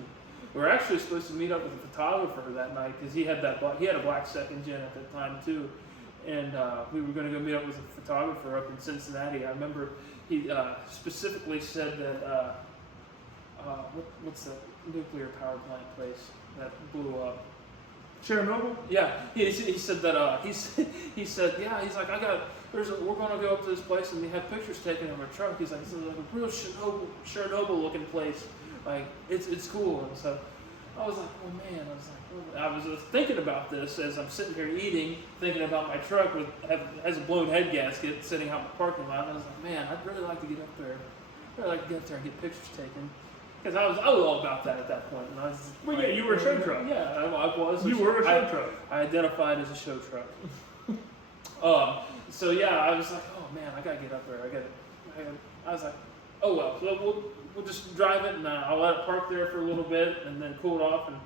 We were actually supposed to meet up with a photographer that night because he had a black second gen at that time too, and we were going to go meet up with a photographer up in Cincinnati. I remember he specifically said that what's the nuclear power plant place that blew up? Chernobyl? Yeah, he said that he said he's like we're going to go up to this place and we had pictures taken of our truck. He's like, this is like a real Chernobyl looking place. Like it's cool. And so I was like, oh man, I was thinking about this as I'm sitting here eating, thinking about my truck has a blown head gasket sitting out in the parking lot. And I was like, man, I'd really like to get up there. I'd really like to get up there and get pictures taken. Because I was all about that at that point. And I was well, yeah, you were a show truck. Yeah, I was. You were a show truck. I identified as a show truck. So yeah, I was like, oh man, I gotta get up there. I was like, oh well, so we'll just drive it and I'll let it park there for a little bit and then cool it off and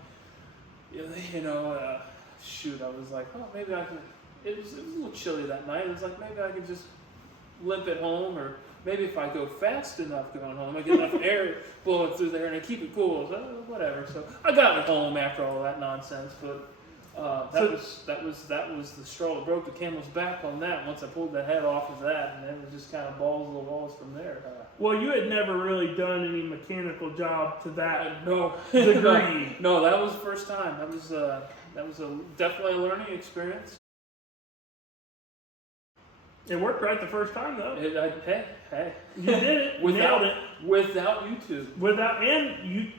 shoot, I was like, oh maybe I can. It was a little chilly that night. It was like maybe I could just limp it home, or maybe if I go fast enough going home, I get enough air blowing through there and I keep it cool. So whatever. So I got it home after all of that nonsense, but. That was the straw that broke the camel's back on that. Once I pulled the head off of that, and then it was just kind of balls to the walls from there. Well, you had never really done any mechanical job to that no degree. No, that was the first time. That was definitely a learning experience. It worked right the first time, though. Hey. You did it. Nailed it. Without YouTube.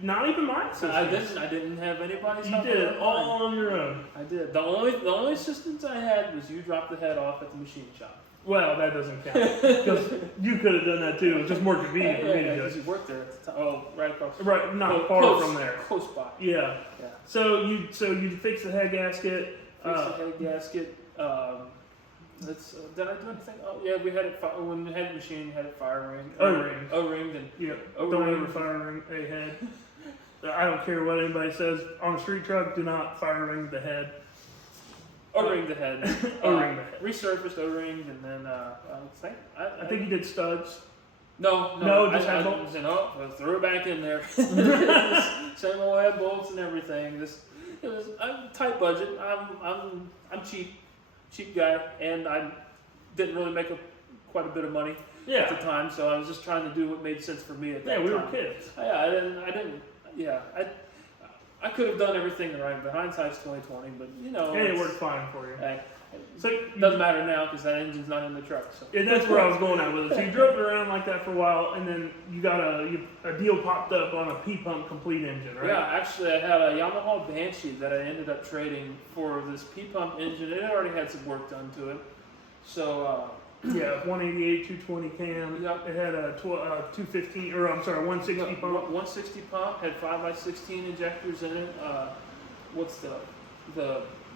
Not even my assistance. I didn't have anybody's You help. did it all on your own. I did. The only assistance I had was you dropped the head off at the machine shop. Well, that doesn't count. Because you could have done that too. It was just more convenient for me to do it. Because you worked there at the time. Oh, right across. Right, not far close, from there. Close by. Yeah. So you fixed the head gasket. Fixed the head gasket. Did I do anything? Oh yeah, we had it. When we had the machine, we had it firing. O-ringed and Don't ever fire ring a head. I don't care what anybody says on a street truck. Do not fire ring the head. O-ringed the head. O-ringed the head. Resurfaced O-ringed, and then I think you did studs. No, just head bolts. I threw it back in there. Same old head bolts and everything. It was a tight budget. I'm cheap guy, and I didn't really make quite a bit of money at the time, so I was just trying to do what made sense for me at that time. Yeah, we were kids. I could have done everything right, but hindsight's 20/20. But and it worked fine for you. So it doesn't matter now because that engine's not in the truck. So. And that's where I was going at with it. So you drove it around like that for a while, and then you got a deal popped up on a P-pump complete engine, right? Yeah, actually I had a Yamaha Banshee that I ended up trading for this P-pump engine. It already had some work done to it. So, 188, 220 cam. Yep. It had a 160 pump. 160 pump, had 5x16 injectors in it. What's the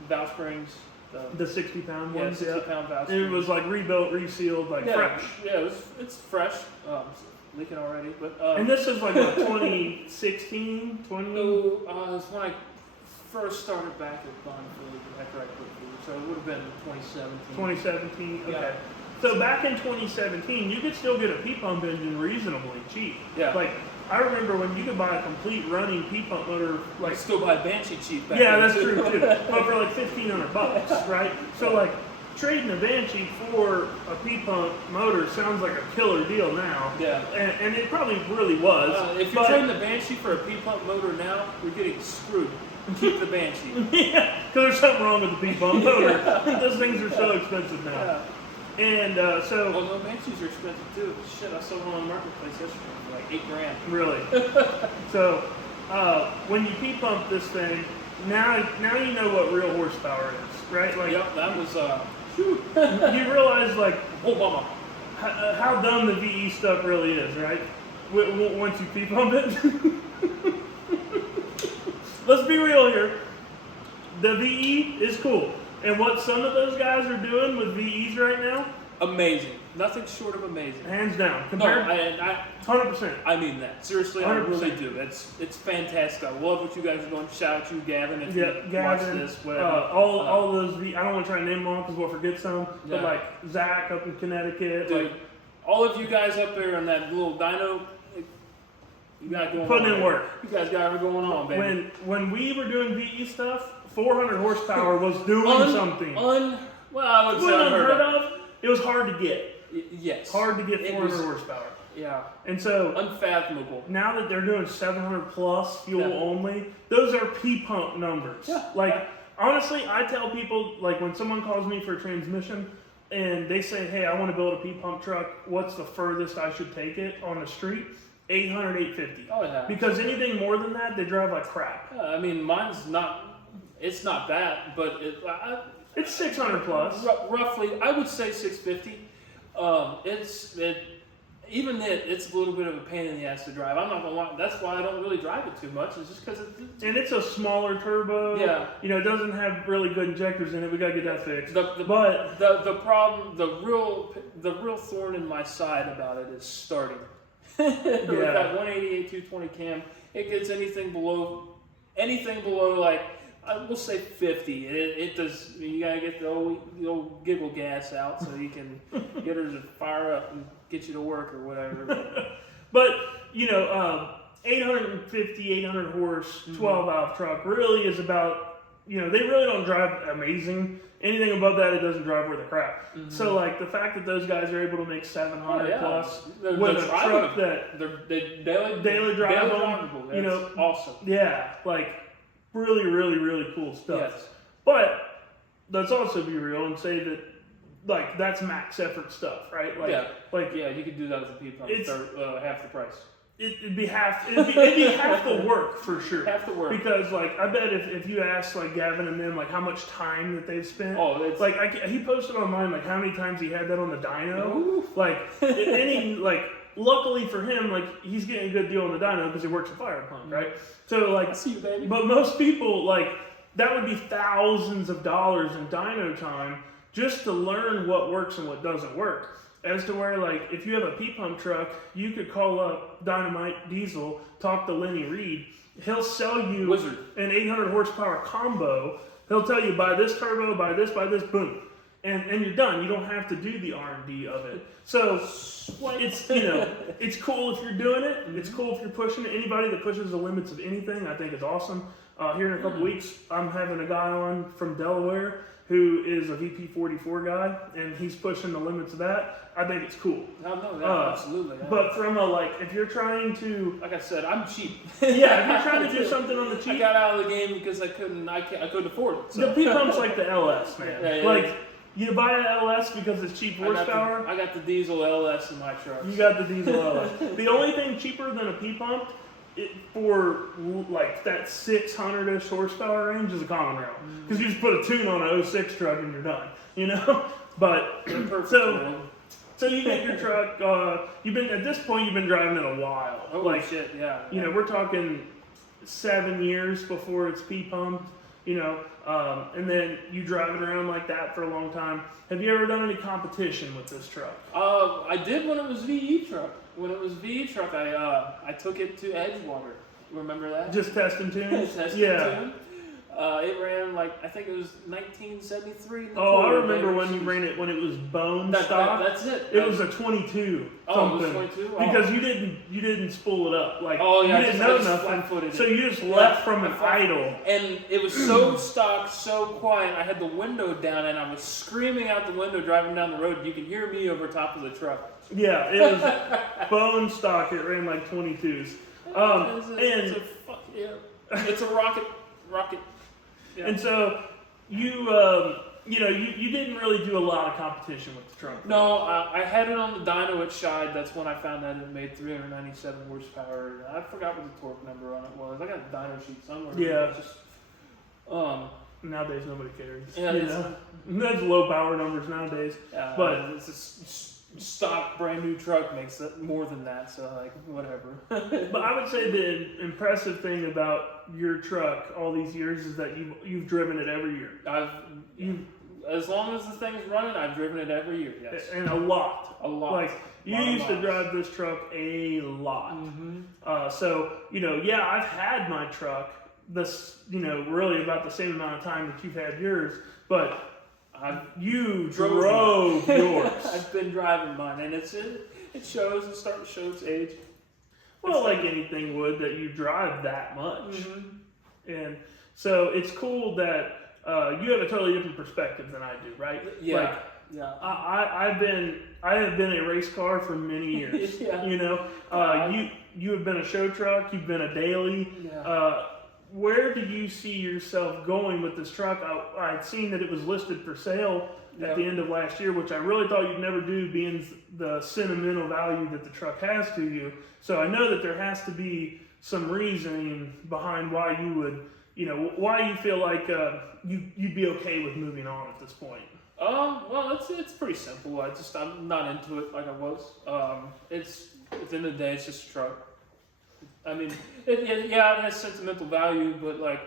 valve springs? The 60-pound ones, 60-pound valve. It was like rebuilt, resealed, fresh. Yeah, it's fresh. Leaking already, but. And this is like a 2016, 20. No, it's when I first started back at Loganbuilt after I quit food, so it would have been 2017. 2017. Okay. Yeah. So back in 2017, you could still get a P-pump engine reasonably cheap. Yeah. Like I remember when you could buy a complete running P-pump motor, like still buy Banshee cheap. Back that's true too. But for like $1,500, right? So like trading a Banshee for a P-pump motor sounds like a killer deal now. Yeah. And it probably really was. If you're trading the Banshee for a P-pump motor now, you're getting screwed. Keep the Banshee. Yeah, because there's something wrong with the P-pump motor. Those things are so expensive now. Yeah. And so. Well, no, Banshees are expensive too. Shit, I saw one on the marketplace yesterday for like $8,000. Really? So, when you P-pump this thing, now you know what real horsepower is, right? Like, yep, that was. You realize like, oh mama, how dumb the VE stuff really is, right? Once you P-pump it. Let's be real here. The VE is cool. And what some of those guys are doing with VEs right now? Amazing. Nothing short of amazing. Hands down. Compared, 100%. I mean that. Seriously, 100%. I really do. It's fantastic. I love what you guys are doing. Shout out to you, Gavin, if you watch this. Whatever. All those I don't want to try and name them all because we'll forget some. Yeah. But like Zach up in Connecticut. Dude, all of you guys up there on that little dyno, you got going putting on. in work. You guys got it going on, baby. When we were doing VE stuff, 400 horsepower was doing something. Well, I would say unheard of. It was hard to get. Yes. Hard to get 400 horsepower. Yeah. And so unfathomable. Now that they're doing 700 plus fuel only, those are P-pump numbers. Yeah. Honestly, I tell people, like when someone calls me for a transmission and they say, hey, I want to build a P-pump truck, what's the furthest I should take it on the street? 800, 850. Oh, yeah. Because anything more than that, they drive like crap. I mean, mine's not. It's not that, but It's 600 plus. Roughly, I would say 650. It's a little bit of a pain in the ass to drive. I'm not gonna lie. That's why I don't really drive it too much. It's just because it's a smaller turbo. Yeah. It doesn't have really good injectors in it. We gotta get that fixed. The problem, the real thorn in my side about it is starting. With that 188 220 cam, it gets anything below like, we'll say 50. It does. You gotta get the old giggle gas out so you can get her to fire up and get you to work or whatever. But 850, 800 horse, 12 valve truck really is about. They really don't drive amazing. Anything above that, it doesn't drive worth a crap. Mm-hmm. So, like, the fact that those guys are able to make 700 plus with a truck that they daily drive drivable, that's awesome. Yeah, like, really, really, really cool stuff. Yes. But let's also be real and say that, like, that's max effort stuff, right? Like, you could do that with a P-pump for half the price. It'd be half the work for sure. Half the work. Because like I bet if you ask like Gavin and them like how much time that they've spent. It's he posted online like how many times he had that on the dyno. Ooh. Luckily for him, like he's getting a good deal on the dyno because he works a fire pump, right? So like, I see you, baby. But most people like that would be thousands of dollars in dyno time just to learn what works and what doesn't work. As to where, like, if you have a P-pump truck, you could call up Dynamite Diesel, talk to Lenny Reed. He'll sell you an 800 horsepower combo. He'll tell you, buy this turbo, buy this, boom. And you're done. You don't have to do the R&D of it. So, it's, it's cool if you're doing it. Mm-hmm. It's cool if you're pushing it. Anybody that pushes the limits of anything, I think is awesome. Here in a couple weeks, I'm having a guy on from Delaware who is a VP44 guy, and he's pushing the limits of that. I think it's cool. Absolutely. Yeah. But from if you're trying to... Like I said, I'm cheap. Yeah, if you're trying to do something on the cheap... I got out of the game because I couldn't afford it. So. The P-pump's like the LS, man. Yeah. You buy an LS because it's cheap horsepower. I got the diesel LS in my truck. You got the diesel LS. The only thing cheaper than a P-pump for like that 600-ish horsepower range is a common rail, because you just put a tune on an 06 truck and you're done, But so you get your truck. You've been driving it a while. Oh shit, yeah. We're talking 7 years before it's P-pumped. And then you drive it around like that for a long time. Have you ever done any competition with this truck? I did when it was VE truck. When it was VE truck, I took it to Edgewater. Remember that? Just testing tunes? Tune. It ran I think it was 1973. I remember when you ran it when it was bone stock. That's it. It was a 22. Oh, it was 22? Because you didn't spool it up. You didn't know nothing. So you just left from an idle. And it was so stock, so quiet. I had the window down and I was screaming out the window driving down the road. You could hear me over top of the truck. Yeah, it was bone stock. It ran like 22s. It's a rocket. Yeah. And so you didn't really do a lot of competition with the truck. No, I had it on the dyno at Shide. That's when I found that it made 397 horsepower. I forgot what the torque number on it was. I got a dyno sheet somewhere. Yeah. Nowadays nobody cares. Yeah, That's low power numbers nowadays. But it's a stock brand new truck makes more than that. So whatever. But I would say the impressive thing about your truck all these years is that you've driven it every year. As long as the thing's running, I've driven it every year. Yes. And a lot. Like you used to drive this truck a lot. Mm-hmm. I've had my truck really about the same amount of time that you've had yours, but you drove yours. I've been driving mine, and it shows. It's starting to show its age. Well, like anything would that you drive that much, and so it's cool that you have a totally different perspective than I do, right? Yeah. I have been a race car for many years. Yeah. You have been a show truck. You've been a daily. Yeah. where do you see yourself going with this truck? I'd seen that it was listed for sale at the end of last year, which I really thought you'd never do, being the sentimental value that the truck has to you. So I know that there has to be some reasoning behind why you would, why you feel like you'd be okay with moving on at this point. Well, it's pretty simple. I'm not into it like I was. It's at the end of the day, it's just a truck. I mean, it has sentimental value, but like,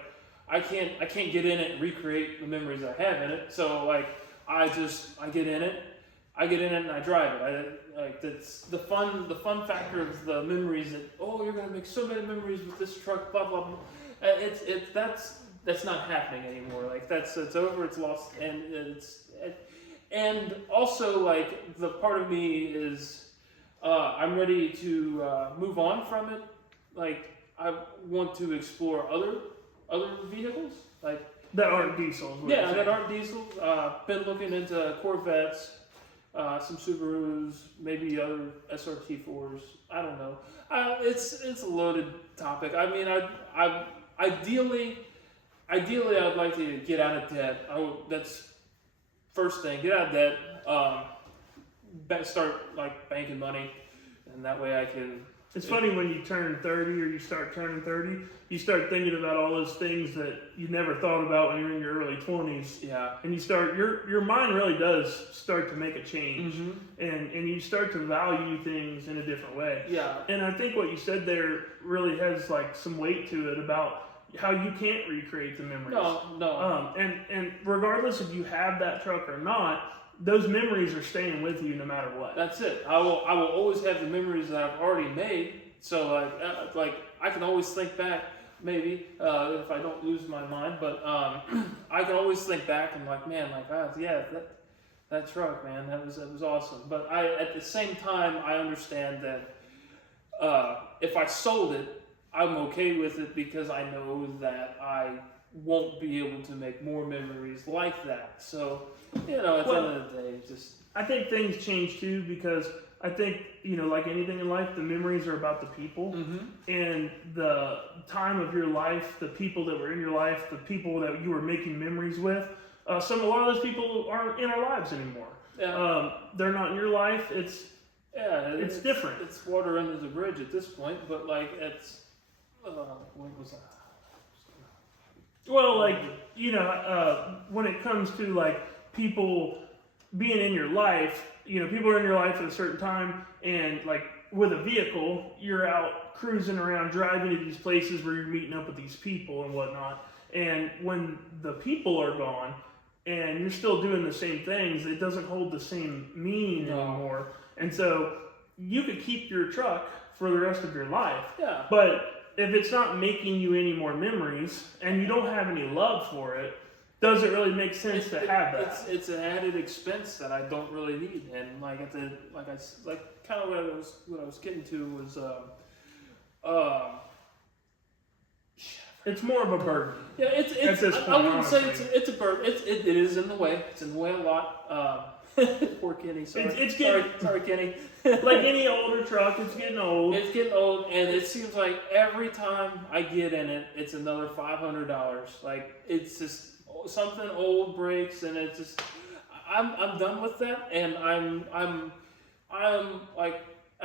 I can't get in it and recreate the memories I have in it. So like, I get in it and I drive it. That's the fun factor of the memories that, you're gonna make so many memories with this truck, blah blah blah. That's not happening anymore. Like it's over, it's lost, and also like the part of me is I'm ready to move on from it. Like I want to explore other vehicles, like that aren't diesels. Yeah, that aren't diesels. Been looking into Corvettes, some Subarus, maybe other SRT4s. I don't know. It's a loaded topic. I mean, ideally, I'd like to get out of debt. That's first thing. Get out of debt. Start like banking money, and that way I can. It's funny when you turn 30 or you start turning 30, you start thinking about all those things that you never thought about when you're in your early 20s. Yeah. And you start, your mind really does start to make a change. Mm-hmm. And you start to value things in a different way. Yeah. And I think what you said there really has like some weight to it about how you can't recreate the memories. No. And regardless if you have that truck or not, those memories are staying with you no matter what. That's it. I will always have the memories that I've already made. So like I can always think back, maybe if I don't lose my mind. But I can always think back and like, man, like that truck, man, that was awesome. But at the same time, I understand that if I sold it, I'm okay with it because I know that I won't be able to make more memories like that. So. At the end of the day, I think things change too because I think, like anything in life, the memories are about the people. Mm-hmm. And the time of your life, the people that were in your life, the people that you were making memories with. A lot of those people aren't in our lives anymore. Yeah. They're not in your life. It's different. It's water under the bridge at this point, but like what was that? Well, like, when it comes to like people being in your life, people are in your life at a certain time, and like with a vehicle, you're out cruising around, driving to these places where you're meeting up with these people and whatnot. And when the people are gone and you're still doing the same things, it doesn't hold the same meaning anymore. And so you could keep your truck for the rest of your life. Yeah. But if it's not making you any more memories and you don't have any love for it, does it really make sense to have that? It's an added expense that I don't really need, and kind of what I was getting to was it's more of a burden. Yeah, it's at this point, I wouldn't honestly. say it's a burden. It is in the way. It's in the way a lot. Poor Kenny. Sorry. Sorry, Kenny. Like any older truck, it's getting old. It's getting old, and it seems like every time I get in it, it's another $500. Like it's just. Something old breaks, and it's just I'm done with that, and I'm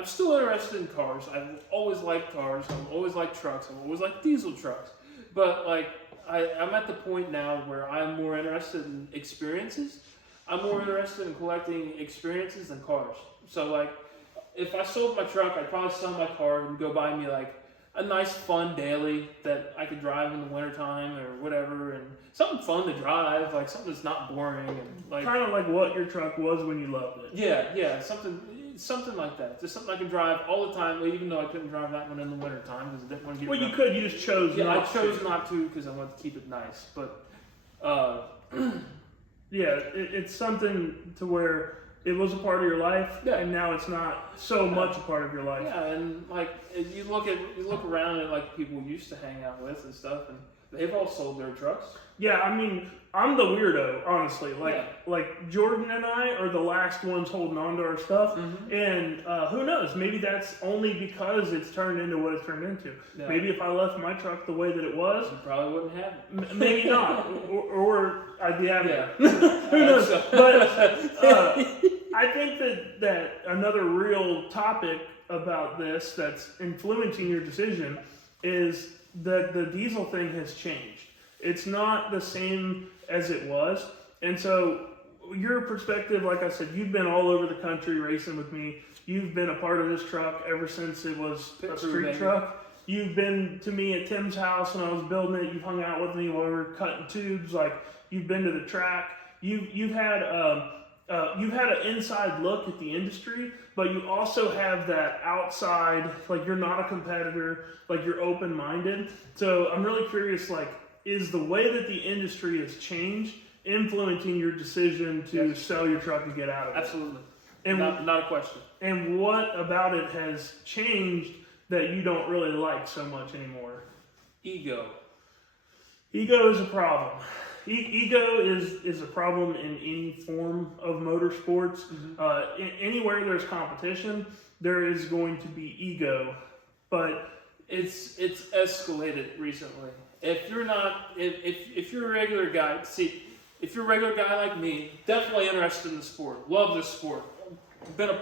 still interested in cars. I've always liked cars. I've always liked trucks. I've always liked diesel trucks. But like I'm at the point now where I'm more interested in experiences. I'm more interested in collecting experiences than cars. So like if I sold my truck, I'd probably sell my car and go buy me like a nice fun daily that I could drive in the wintertime or whatever, and something fun to drive, like something that's not boring, and like kind of like what your truck was when you loved it. Yeah, something like that. Just something I can drive all the time, even though I couldn't drive that one in the wintertime because I didn't want to get. Well, you could. You just chose. Yeah, not I chose not to because I wanted to keep it nice. But yeah, it's something to where it was a part of your life, and now it's not so much a part of your life. Yeah, and like you look around at like people we used to hang out with and stuff, and They've all sold their trucks. Yeah, I mean, I'm the weirdo, honestly. Like Jordan and I are the last ones holding on to our stuff, and who knows? Maybe that's only because it's turned into what it's turned into. Yeah. Maybe if I left my truck the way that it was, you probably wouldn't have it. Maybe not, or I'd be having it. Who knows? But I think that another real topic about this that's influencing your decision is that the diesel thing has changed. It's not the same as it was. And so your perspective, like I said, you've been all over the country racing with me. You've been a part of this truck ever since it was a street truck. You've been to me at Tim's house when I was building it. You've hung out with me while we were cutting tubes. Like, you've been to the track. You've had an inside look at the industry, but you also have that outside, like, you're not a competitor, like, you're open-minded. So I'm really curious, like, is the way that the industry has changed influencing your decision to sell your truck and get out of it? Absolutely. And not a question. And what about it has changed that you don't really like so much anymore? Ego. Ego is a problem. Ego is a problem in any form of motorsports. Anywhere there's competition, there is going to be ego. But it's escalated recently. If you're not, if you're a regular guy, if you're a regular guy like me, definitely interested in the sport, love this sport, been a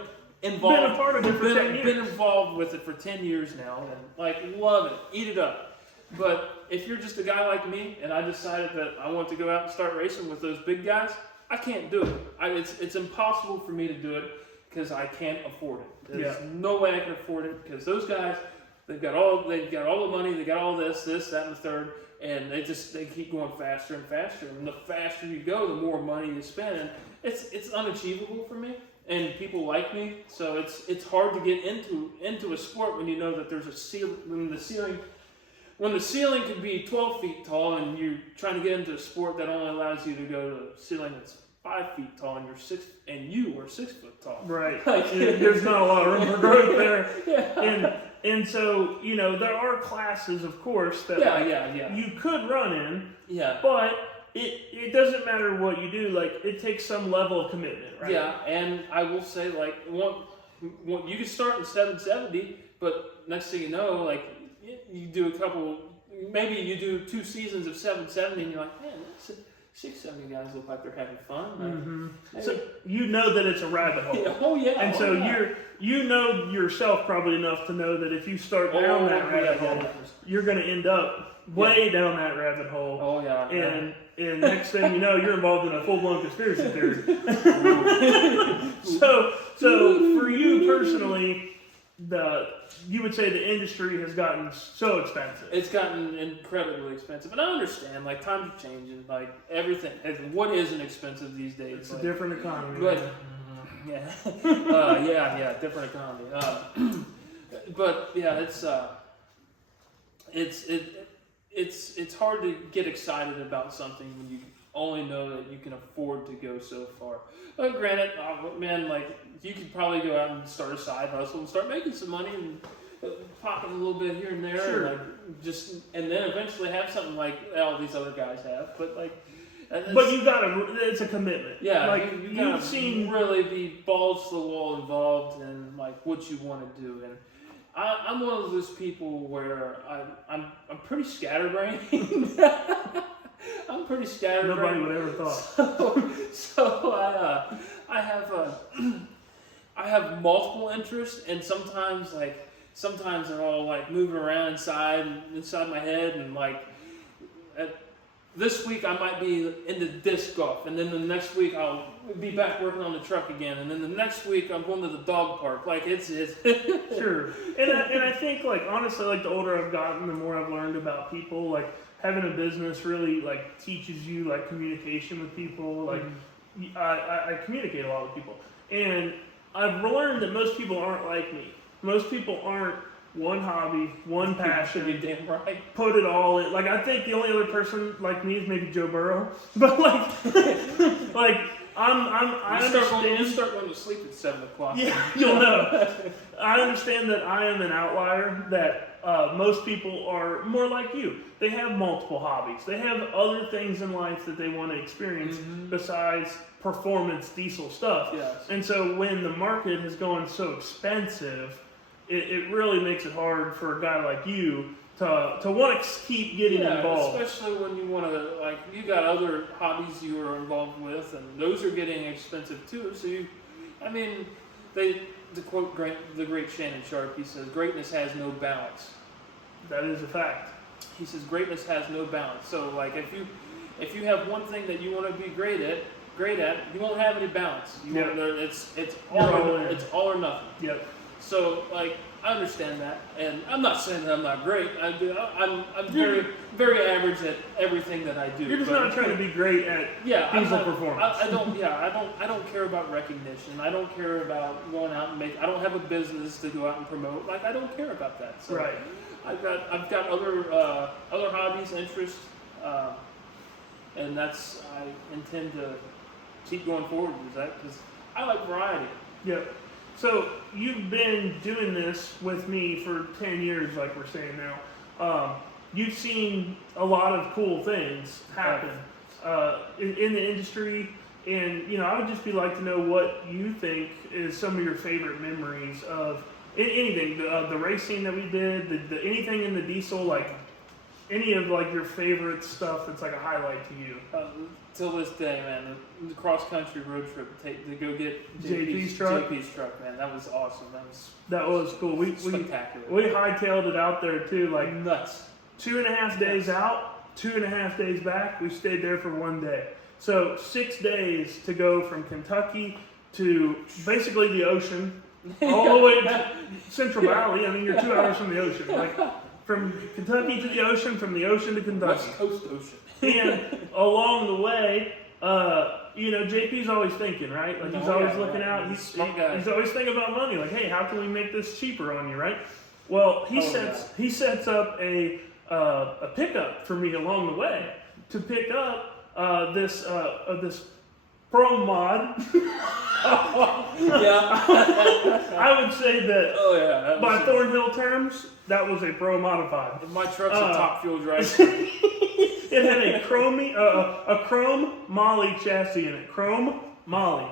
part of it for 10 years. Been involved with it for 10 years now, and like love it, eat it up. But if you're just a guy like me, and I decided that I want to go out and start racing with those big guys, I can't do it. It's impossible for me to do it because I can't afford it. There's no way I can afford it because those guys. They've got all the money, they got all this, that, and the third, and they keep going faster and faster. And the faster you go, the more money you spend. And it's unachievable for me. And people like me, so it's hard to get into a sport when you know that there's a ceiling. When the ceiling could be 12 feet tall, and you're trying to get into a sport that only allows you to go to a ceiling that's 5 feet tall, and you are 6 foot tall. Right. There's not a lot of room for growth there. And so, you know, there are classes, of course, that you could run in. Yeah. But it doesn't matter what you do. Like, it takes some level of commitment, right? Yeah, and I will say, like, you can start in 770, but next thing you know, like, you do maybe you do 2 seasons of 770, and you're like, man, 670 guys look like they're having fun. Like, so you know that it's a rabbit hole. And so you know yourself probably enough to know that if you start down that rabbit hole, you're going to end up way down that rabbit hole. And next thing you know, you're involved in a full-blown conspiracy theory. So for you personally, you would say the industry has gotten so expensive. It's gotten incredibly expensive, and I understand. Like, times are changing. Like, everything. What isn't expensive these days? It's a different economy. But different economy. But yeah, it's hard to get excited about something when you only know that you can afford to go so far. But granted, man, like, you could probably go out and start a side hustle and start making some money and pocket a little bit here and there, sure. and then eventually have something like all these other guys have. But like, but you it's a commitment. Yeah, like you've seen really be balls to the wall involved in like what you want to do. And I'm one of those people where I'm pretty scatterbrained. I'm pretty scatterbrained. Nobody would ever thought. So I have multiple interests, and sometimes they're all like moving around inside my head, and like this week I might be into disc golf, and then the next week I'll be back working on the truck again, and then the next week I'm going to the dog park. Like it's sure. And I think, like, honestly, like, the older I've gotten, the more I've learned about people. Like, having a business really like teaches you like communication with people. Like, I communicate a lot with people, and I've learned that most people aren't like me. Most people aren't one hobby, one passion. You're damn right. Put it all in. Like, I think the only other person like me is maybe Joe Burrow. But like, I understand. You start going to sleep at 7 o'clock. Yeah, you'll know. I understand that I am an outlier, that most people are more like you. They have multiple hobbies. They have other things in life that they want to experience besides performance diesel stuff. Yes. And so when the market has gone so expensive, it really makes it hard for a guy like you to want to keep getting involved. Especially when you want to, like, you got other hobbies you are involved with, and those are getting expensive too. So to quote the great Shannon Sharp, he says, "Greatness has no balance." That is a fact. He says, "Greatness has no balance." So, like, if you have one thing that you want to be great at, you won't have any balance. It's all or nothing. Yep. So, like, I understand that, and I'm not saying that I'm not great. I'm very, very average at everything that I do. You're just not trying to be great at diesel performance. I don't care about recognition. I don't care about going out and I don't have a business to go out and promote. Like, I don't care about that. So right. I've got other hobbies, interests, and I intend to keep going forward with that because I like variety. Yep. So you've been doing this with me for 10 years, like we're saying now. You've seen a lot of cool things happen in the industry, and I would just like to know what you think is some of your favorite memories of anything, the racing that we did, the anything in the diesel, like any of like your favorite stuff that's like a highlight to you. Till this day, man, the cross-country road trip to go get JP's truck, man, that was awesome. That was cool. Spectacular. We hightailed it out there too, like nuts. 2.5 days out, 2.5 days back. We stayed there for 1 day. So 6 days to go from Kentucky to basically the ocean, all the way to Central Valley. I mean, you're 2 hours from the ocean. Like from Kentucky to the ocean, from the ocean to Kentucky. West Coast ocean. And along the way, JP's always thinking, right? Like he's always looking out. He's always thinking about money. Like, hey, how can we make this cheaper on you, right? Well, he sets up a pickup for me along the way to pick up this Pro Mod. I would say that by Thornhill terms, that was a Pro Modified. My truck's a top fuel drive. It had a chrome Molly chassis in it. Chrome Molly.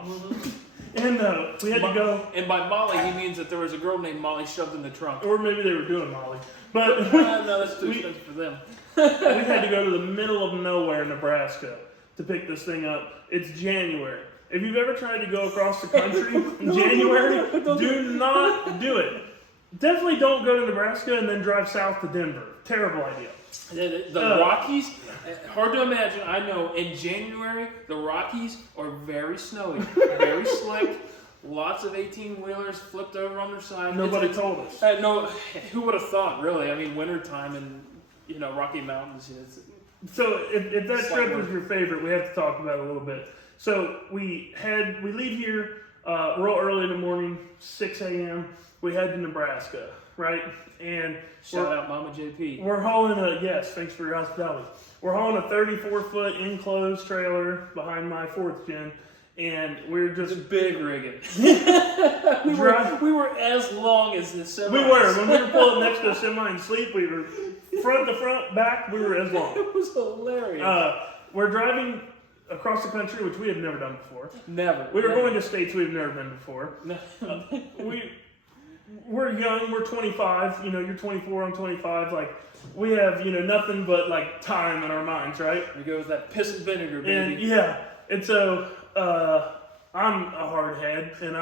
And we had to go. And by Molly, he means that there was a girl named Molly shoved in the trunk. Or maybe they were doing Molly. But no, that's too expensive for them. We had to go to the middle of nowhere, Nebraska, to pick this thing up. It's January. If you've ever tried to go across the country in January, do not do it. Definitely don't go to Nebraska and then drive south to Denver. Terrible idea. The Rockies, hard to imagine. I know in January, the Rockies are very snowy, very slick. Lots of 18-wheelers flipped over on their side. Nobody told us. No, who would have thought, really? I mean, wintertime and, Rocky Mountains. So if that trip was your favorite, we have to talk about it a little bit. So we leave here real early in the morning, 6 a.m. We head to Nebraska, right? And shout out Mama JP. We're hauling thanks for your hospitality. We're hauling a 34-foot enclosed trailer behind my 4th gen, and we're just big rigging. we were as long as the semi. We were. When we were pulling next to a semi and sleep, we were front to front, back, we were as long. It was hilarious. We're driving across the country, which we had never done before. Never. We were going to states we've never been before. We're young, we're 25, you're 24, I'm 25, like, we have, nothing but, like, time in our minds, right? We go with that piss and vinegar, baby. And so, I'm a hard head, and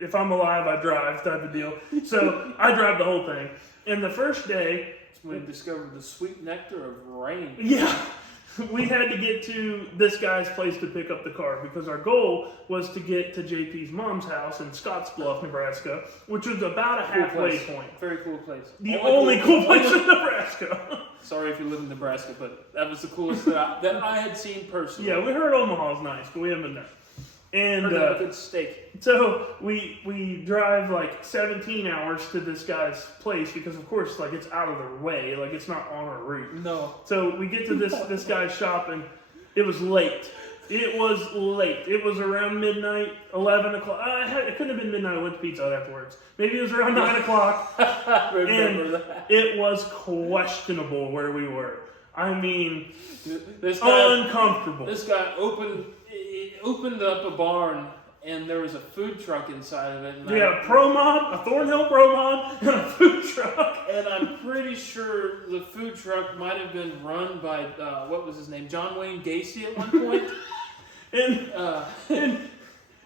if I'm alive, I drive type of deal. So, I drive the whole thing. And the first day... we discovered the sweet nectar of rain. Yeah. We had to get to this guy's place to pick up the car because our goal was to get to JP's mom's house in Scottsbluff, Nebraska, which was about a halfway point. Very cool place. The only cool place in Nebraska. Sorry if you live in Nebraska, but that was the coolest that I had seen personally. Yeah, we heard Omaha's nice, but we haven't been there. And heard they have a good steak. So we drive like 17 hours to this guy's place because of course like it's out of the way, like it's not on our route. No. So we get to this guy's shop and it was late. It was late. It was around midnight, 11 o'clock. It couldn't have been midnight. I went to Pizza Hut afterwards. Maybe it was around 9 o'clock. I remember that. It was questionable where we were. I mean, this guy, uncomfortable. This guy opened up a barn, and there was a food truck inside of it. Yeah, Pro Mod, a Thornhill Pro Mod, and a food truck. And I'm pretty sure the food truck might have been run by, what was his name, John Wayne Gacy at one point. and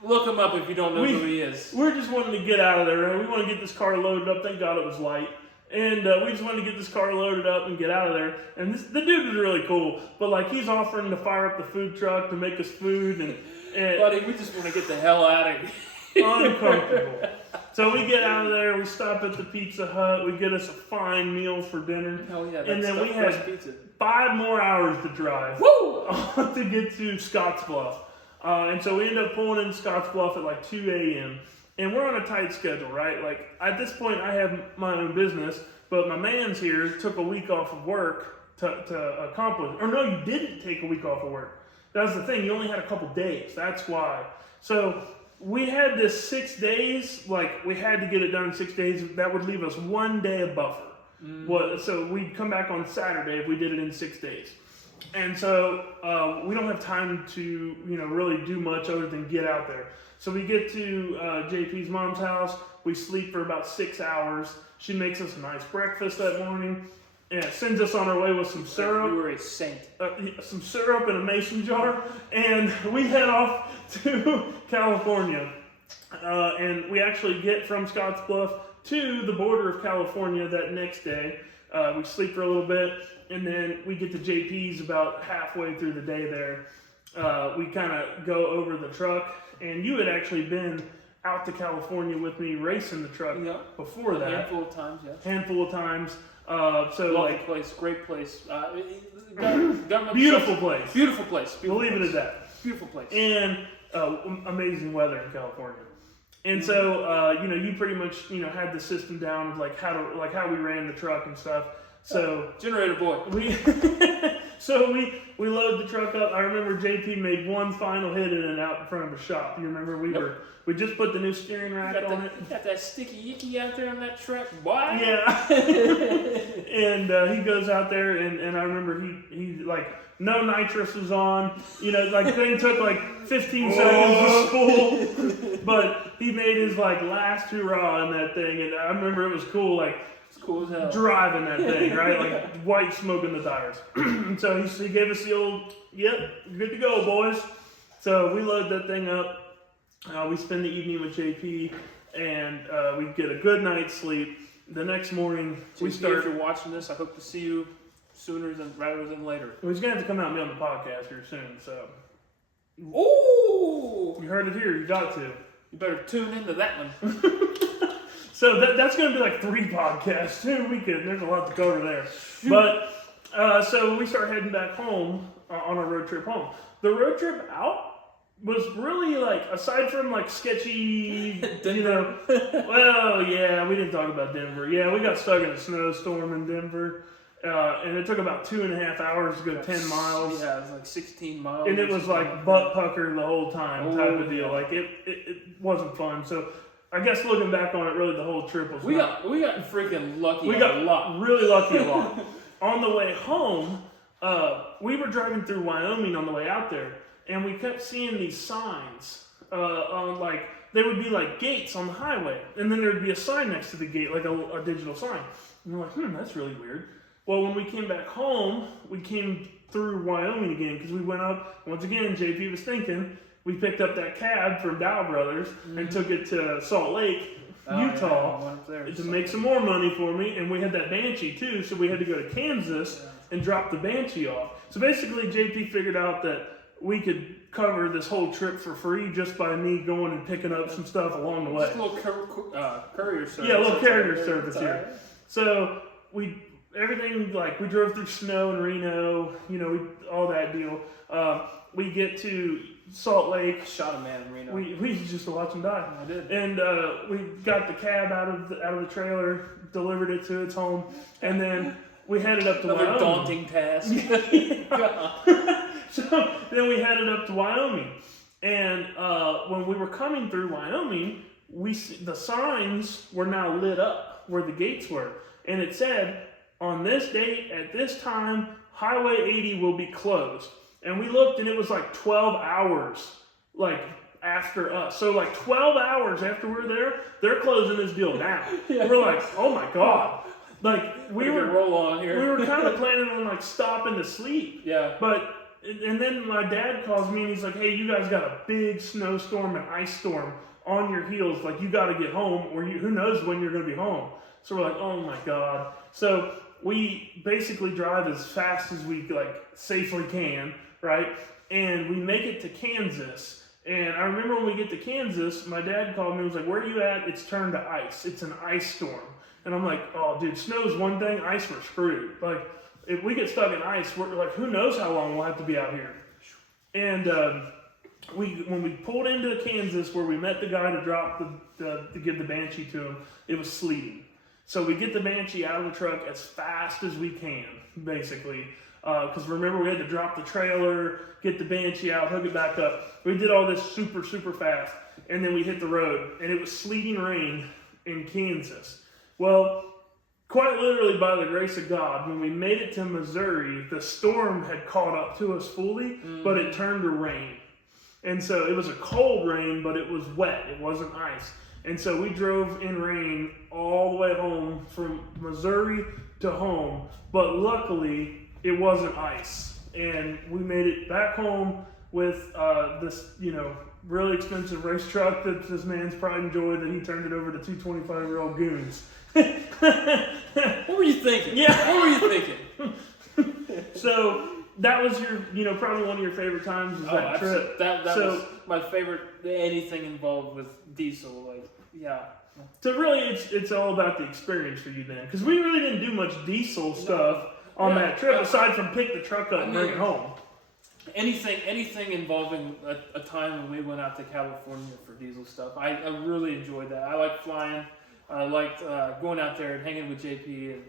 look him up if you don't know who he is. We're just wanting to get out of there. We want to get this car loaded up. Thank God it was light. And we just wanted to get this car loaded up and get out of there. And the dude is really cool. But, like, he's offering to fire up the food truck to make us food. And buddy, we just want to get the hell out of here. Uncomfortable. So we get out of there. We stop at the Pizza Hut. We get us a fine meal for dinner. Hell yeah. And then we had pizza. 5 more hours to drive. Woo! To get to Scottsbluff. And so we end up pulling in Scottsbluff at like 2 a.m. And we're on a tight schedule, right? Like, at this point, I have my own business, but my man's here took a week off of work to accomplish. Or no, you didn't take a week off of work. That was the thing. You only had a couple days. That's why. So we had this 6 days. Like, we had to get it done in 6 days. That would leave us 1 day of buffer. So we'd come back on Saturday if we did it in 6 days. And so we don't have time to, really do much other than get out there. So we get to JP's mom's house. We sleep for about 6 hours. She makes us a nice breakfast that morning and sends us on our way with some syrup. You were a saint. Some syrup in a mason jar. And we head off to California. And we actually get from Scottsbluff to the border of California that next day. We sleep for a little bit. And then we get to JP's about halfway through the day there. We kind of go over the truck. And you had actually been out to California with me racing the truck before that. Handful of times, yes. Handful of times. Lovely place, great place. Beautiful place. Beautiful place. We'll leave it at that. Beautiful place. And amazing weather in California. And so, you pretty much, had the system down of how we ran the truck and stuff. So generator boy. We load the truck up. I remember JP made one final hit in and out in front of the shop. You remember we just put the new steering rack on it. Got that sticky icky out there on that truck, boy. Yeah. And he goes out there and I remember he like no nitrous was on. Thing took like 15 seconds to spool. But he made his last hurrah in that thing, and I remember it was cool. It's cool as hell. Driving that thing, right? Like white smoke in the tires. And so he gave us the old, yep, good to go, boys. So we load that thing up. We spend the evening with JP, and we get a good night's sleep. The next morning, we start. If you're watching this, I hope to see you sooner rather than later. Well, he's going to have to come out and be on the podcast here soon, so. Ooh! You heard it here. You got to. You better tune into that one. So that's going to be like 3 podcasts too. There's a lot to cover there. But so we start heading back home on our road trip home. The road trip out was really aside from sketchy, well, yeah, we didn't talk about Denver. Yeah, we got stuck in a snowstorm in Denver. And it took about 2.5 hours to go 10 miles. Yeah, it was like 16 miles. And it was butt pucker the whole time type of deal. It wasn't fun. So I guess looking back on it, really the whole trip was. We got freaking lucky. We got really lucky a lot. On the way home, we were driving through Wyoming on the way out there, and we kept seeing these signs on there would be gates on the highway, and then there would be a sign next to the gate, a digital sign. And we're like, that's really weird. Well, when we came back home, we came through Wyoming again because we went up. Once again, JP was thinking. We picked up that cab from Dow Brothers and took it to Salt Lake, Utah, to make some more money for me. And we had that Banshee too, so we had to go to Kansas and drop the Banshee off. So basically, JP figured out that we could cover this whole trip for free just by me going and picking up some stuff along the way. Just a little courier service. Yeah, a little carrier service here. So we drove through snow in Reno, all that deal. We get to Salt Lake. Shot a man in Reno. We just watched him die. I did. And we got the cab out of the trailer, delivered it to its home, and then we headed up to Another Wyoming. daunting task. So then we headed up to Wyoming. And when we were coming through Wyoming, the signs were now lit up where the gates were. And it said, on this date, at this time, Highway 80 will be closed. And we looked, and it was like 12 hours, like, after us. So, like, 12 hours after we were there, they're closing this deal down. Yeah. We're like, oh, my God. Like, we were roll on here. We were kind of planning on, like, stopping to sleep. Yeah. But, and then my dad calls me, and he's like, hey, you guys got a big snowstorm and ice storm on your heels. Like, you got to get home, or who knows when you're going to be home. So we're like, oh, my God. So we basically drive as fast as we, like, safely can, right? And we make it to Kansas. And I remember when we get to Kansas, my dad called me and was like, where are you at? It's turned to ice. It's an ice storm. And I'm like, oh, dude, snow's one thing, ice, we're screwed. Like, if we get stuck in ice, we're like, who knows how long we'll have to be out here. And when we pulled into Kansas, where we met the guy to drop to give the Banshee to him, it was sleeting. So we get the Banshee out of the truck as fast as we can, basically. Because remember, we had to drop the trailer, get the Banshee out, hook it back up. We did all this super, super fast. And then we hit the road, and it was sleeting rain in Kansas. Well, quite literally by the grace of God, when we made it to Missouri, the storm had caught up to us fully, but it turned to rain. And so it was a cold rain, but it was wet. It wasn't ice. And so we drove in rain all the way home from Missouri to home. But luckily, it wasn't ice. And we made it back home with this, really expensive race truck that this man's pride and joy, that he turned it over to two 25-year-old goons. What were you thinking? Yeah. What were you thinking? So that was your, probably one of your favorite times was that trip. That was my favorite, anything involved with diesel. Like, yeah. So really, it's all about the experience for you then. Because we really didn't do much diesel stuff on that trip, aside from pick the truck up and bring it home. Anything involving a time when we went out to California for diesel stuff, I really enjoyed that. I liked flying. I liked going out there and hanging with JP and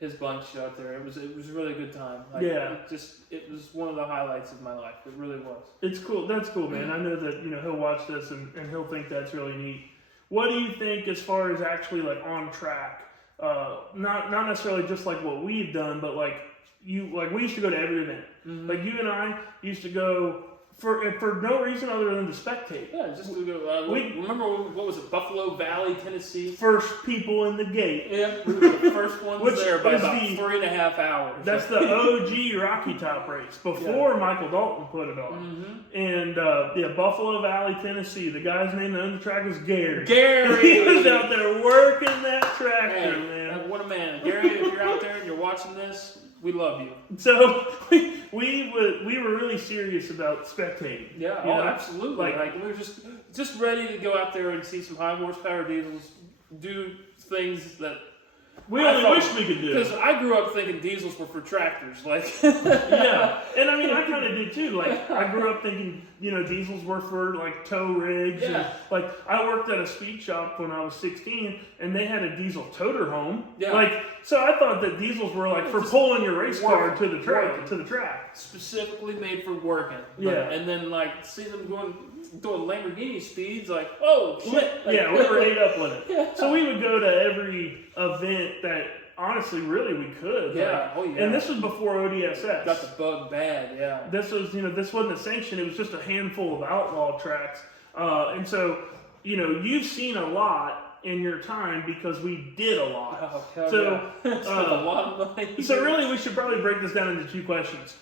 his bunch out there. It was a really good time. Like, it was one of the highlights of my life. It really was. It's cool. That's cool, man. I know that he'll watch this and he'll think that's really neat. What do you think as far as actually like on track? Not necessarily just like what we've done, but we used to go to every event. Mm-hmm. Like you and I used to go for no reason other than to spectate. Yeah, just to go. Remember what was it? Buffalo Valley, Tennessee. First people in the gate. Yeah, we were the first ones there by about 3.5 hours. That's the OG Rocky Top race before Michael Dalton put it on. Mm-hmm. And Buffalo Valley, Tennessee. The guy's name that owned the track was Gary. He was out there working that tractor, man. What a man, Gary! If you're out there and you're watching this, we love you. So we were really serious about spectating. Yeah, absolutely. Like we were just ready to go out there and see some high horsepower diesels do things that we only wish we could do. Because I grew up thinking diesels were for tractors, yeah, and I mean I kind of did too. Like I grew up thinking diesels were for like tow rigs. Yeah. And, I worked at a speed shop when I was 16, and they had a diesel toter home. Yeah. So I thought that diesels were for pulling your race car to the track. Specifically made for working. Yeah. And then see them doing Lamborghini speeds, oh shit. We were ate up with it. Yeah. So we would go to every event that honestly really we could. Yeah. And this was before ODSS. Got the bug bad, yeah. This was, this wasn't a sanction, it was just a handful of outlaw tracks. And so, you've seen a lot in your time because we did a lot. Oh, hell so, a lot of money. So really we should probably break this down into two questions.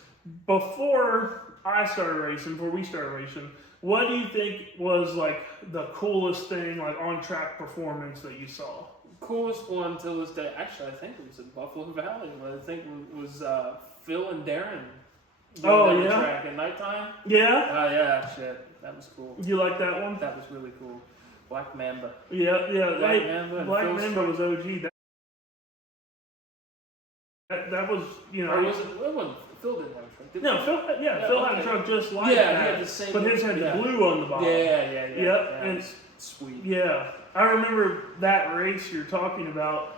Before we started racing, what do you think was the coolest thing, on track performance that you saw? Coolest one till this day, actually, I think it was in Buffalo Valley. I think it was Phil and Darren. On the track at nighttime. Yeah. Yeah, shit, that was cool. You like that one? That was really cool. Black Mamba. Yeah. Black Mamba was OG. That was Or was it wasn't Phil didn't have a truck. No, Phil had a truck just like that. He had the same. But his had blue on the bottom. Yeah. Yep. And sweet. Yeah, I remember that race you're talking about.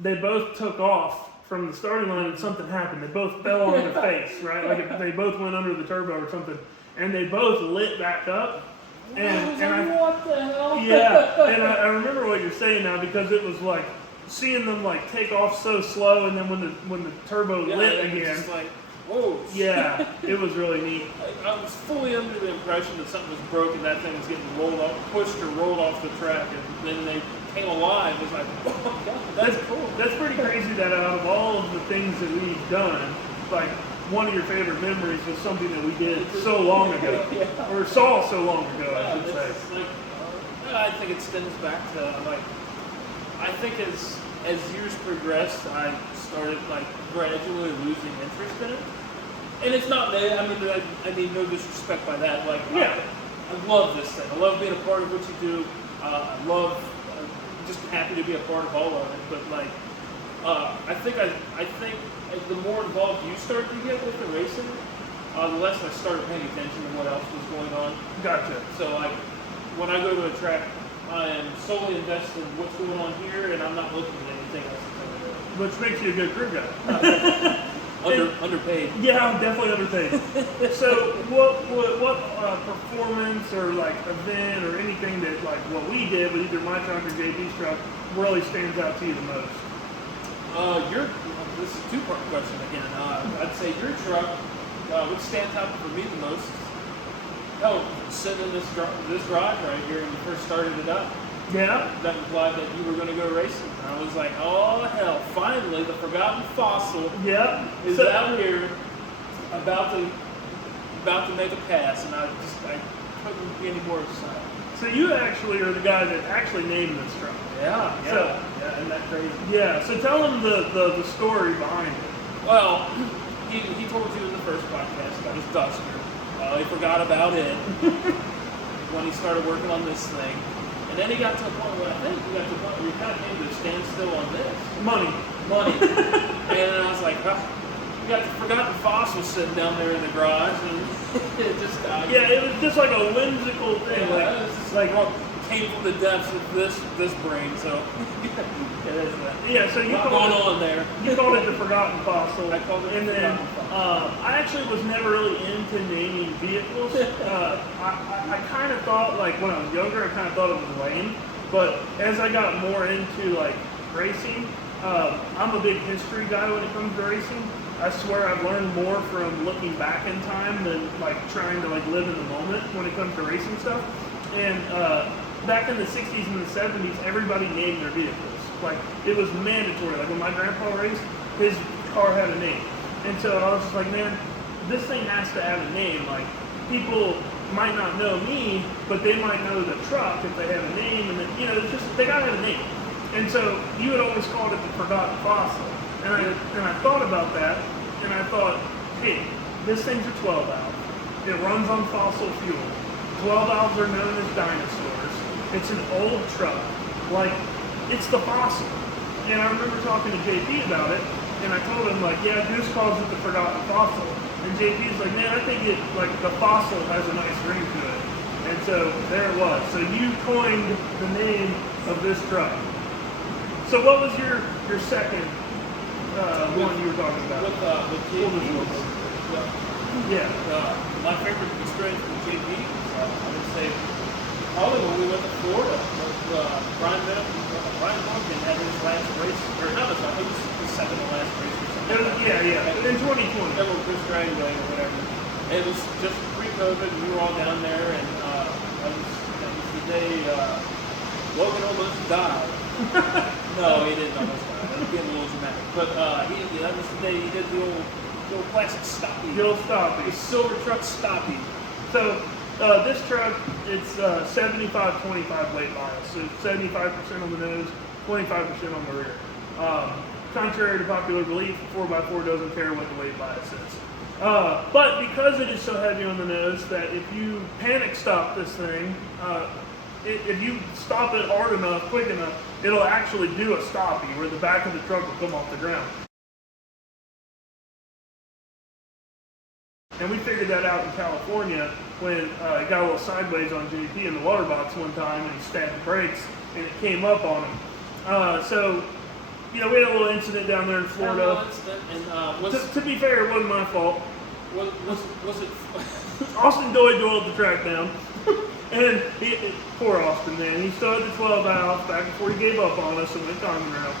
They both took off from the starting line and something happened. They both fell on their face, right? Like they both went under the turbo or something, and they both lit back up. What the hell? Yeah, and I remember what you're saying now, because it was like seeing them like take off so slow, and then when the turbo lit again, it's like, whoa. Yeah, it was really neat. I was fully under the impression that something was broken. That thing was getting pushed or rolled off the track, and then they came alive. It's like, oh God, that's cool. That's pretty crazy that out of all of the things that we've done, like one of your favorite memories was something that we did so long ago, or saw so long ago, I should say. Like, I think it stems back to like, I think as years progressed, I started like gradually losing interest in it. And it's not that, I mean no disrespect by that. Like, I love this thing. I love being a part of what you do. I love, just happy to be a part of all of it. But like, I think the more involved you start to get with the racing, the less I started paying attention to what else was going on. Gotcha. So like, when I go to a track, I am solely invested in what's going on here, and I'm not looking at anything else that's over there. Which makes you a good crew guy. Underpaid. Yeah, definitely underpaid. So, what performance or like event or anything that like what we did with either my truck or JP's truck really stands out to you the most? This is a two-part question again. I'd say your truck, what stands out for me the most? Hell, sitting in this garage right here when you first started it up. Yeah. That implied that you were going to go racing. And I was like, oh hell, finally the forgotten fossil is out here about to make a pass, and I couldn't be any more excited. So you actually are the guy that actually named this truck. Yeah, isn't that crazy? Yeah, so tell him the story behind it. Well, he told you in the first podcast about his Duster. He forgot about it when he started working on this thing. And then he got to a point where we kind of came to a standstill on this. Money. And I was like, we got the forgotten fossil sitting down there in the garage, and it just died. Yeah, it was just like a whimsical thing. Yeah, it was just like, came from the depths of this brain, so it is that. Yeah, so you going on there. You called it the forgotten fossil. I called it and the then forgotten fossil. I actually was never really into naming vehicles. I kind of thought, like when I was younger, I kind of thought it was lame. But as I got more into like racing, I'm a big history guy when it comes to racing. I swear I've learned more from looking back in time than like trying to like live in the moment when it comes to racing stuff. And back in the 60s and the 70s, everybody named their vehicles. Like, it was mandatory. Like, when my grandpa raced, his car had a name. And so I was just like, man, this thing has to have a name. Like, people might not know me, but they might know the truck if they have a name. And then, it's just, they gotta have a name. And so you had always called it the forgotten fossil. And I thought about that, and I thought, hey, this thing's a 12 valve. It runs on fossil fuel. 12 valves are known as dinosaurs. It's an old truck. Like, it's the fossil. And I remember talking to JP about it, and I told him, like, yeah, Goose calls it the forgotten fossil. And JP's like, man, I think it, like, the fossil has a nice ring to it. And so there it was. So you coined the name of this truck. So what was your second one you were talking about? With JP. Yeah. My favorite experience with JP, I would say, probably when we went to Florida with Brian Morgan had his last race, or not his last, it was his second to last race or something. In 2020. That was Chris Dragonway or whatever. It was just pre-COVID, we were all down there, and that was the day Logan almost died. No, he didn't almost die. That was getting a little dramatic. But that was the day he did the old classic stoppie. The old stoppie. The silver truck stoppie. So this truck, it's 75-25 weight bias. So 75% on the nose, 25% on the rear. Contrary to popular belief, 4x4 doesn't care what the weight bias is. But because it is so heavy on the nose that if you panic stop this thing, if you stop it hard enough, quick enough, it'll actually do a stoppie where the back of the truck will come off the ground. And we figured that out in California when it got a little sideways on JP in the water box one time and he stabbed the brakes and it came up on him. So we had a little incident down there in Florida. And To be fair, it wasn't my fault. was it? Austin doiled the track down. And poor Austin, man. He still had the 12 valve back before he gave up on us and went common rail.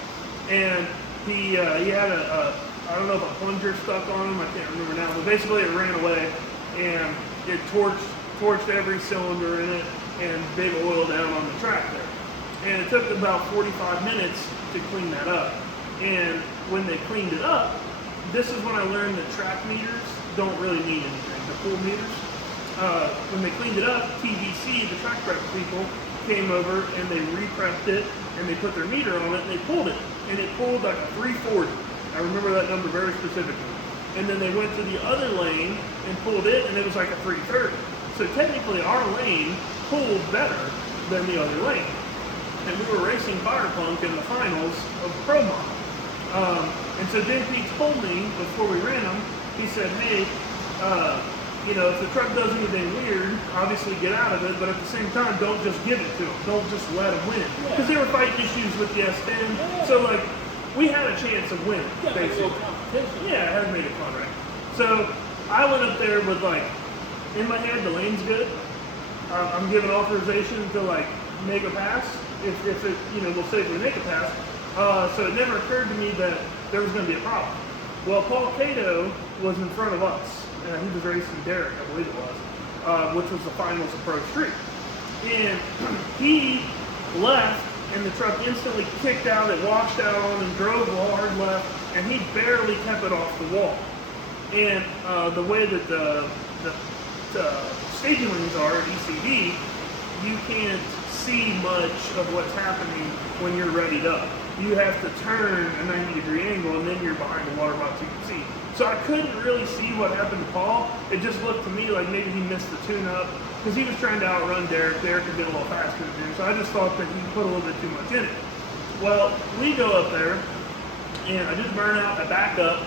And he had I don't know if a plunger stuck on him, I can't remember now, but basically it ran away and it torched every cylinder in it and big oil down on the track there. And it took about 45 minutes to clean that up. And when they cleaned it up, this is when I learned that track meters don't really mean anything, the pool meters. When they cleaned it up, TVC, the track prep people, came over and they re-prepped it and they put their meter on it and they pulled it. And it pulled like a 340. I remember that number very specifically. And then they went to the other lane and pulled it and it was like a 330. So technically our lane pulled better than the other lane. And we were racing Firepunk in the finals of the Pro Model. And so Dan Peets told me before we ran them, he said, hey, if the truck does anything weird, obviously get out of it, but at the same time, don't just give it to them. Don't just let them win. Because they were fighting issues with the S10. Yeah. So, we had a chance of winning, basically. Yeah, I had made a contract. So, I went up there with, in my head, the lane's good. I'm giving authorization to, make a pass, if it, will safely make a pass. So, it never occurred to me that there was going to be a problem. Well, Paul Cato was in front of us. He was racing Derek, I believe it was, which was the finals of Pro Street. And he left, and the truck instantly kicked out, it washed out on and drove hard left, and he barely kept it off the wall. And the way that the staging rings are at ECD, you can't see much of what's happening when you're readied up. You have to turn a 90-degree angle, and then you're behind the water box, you can see. So I couldn't really see what happened to Paul. It just looked to me like maybe he missed the tune-up because he was trying to outrun Derek. Derek could get a little faster than him, so I just thought that he put a little bit too much in it. Well, we go up there, and I just burn out, I back up,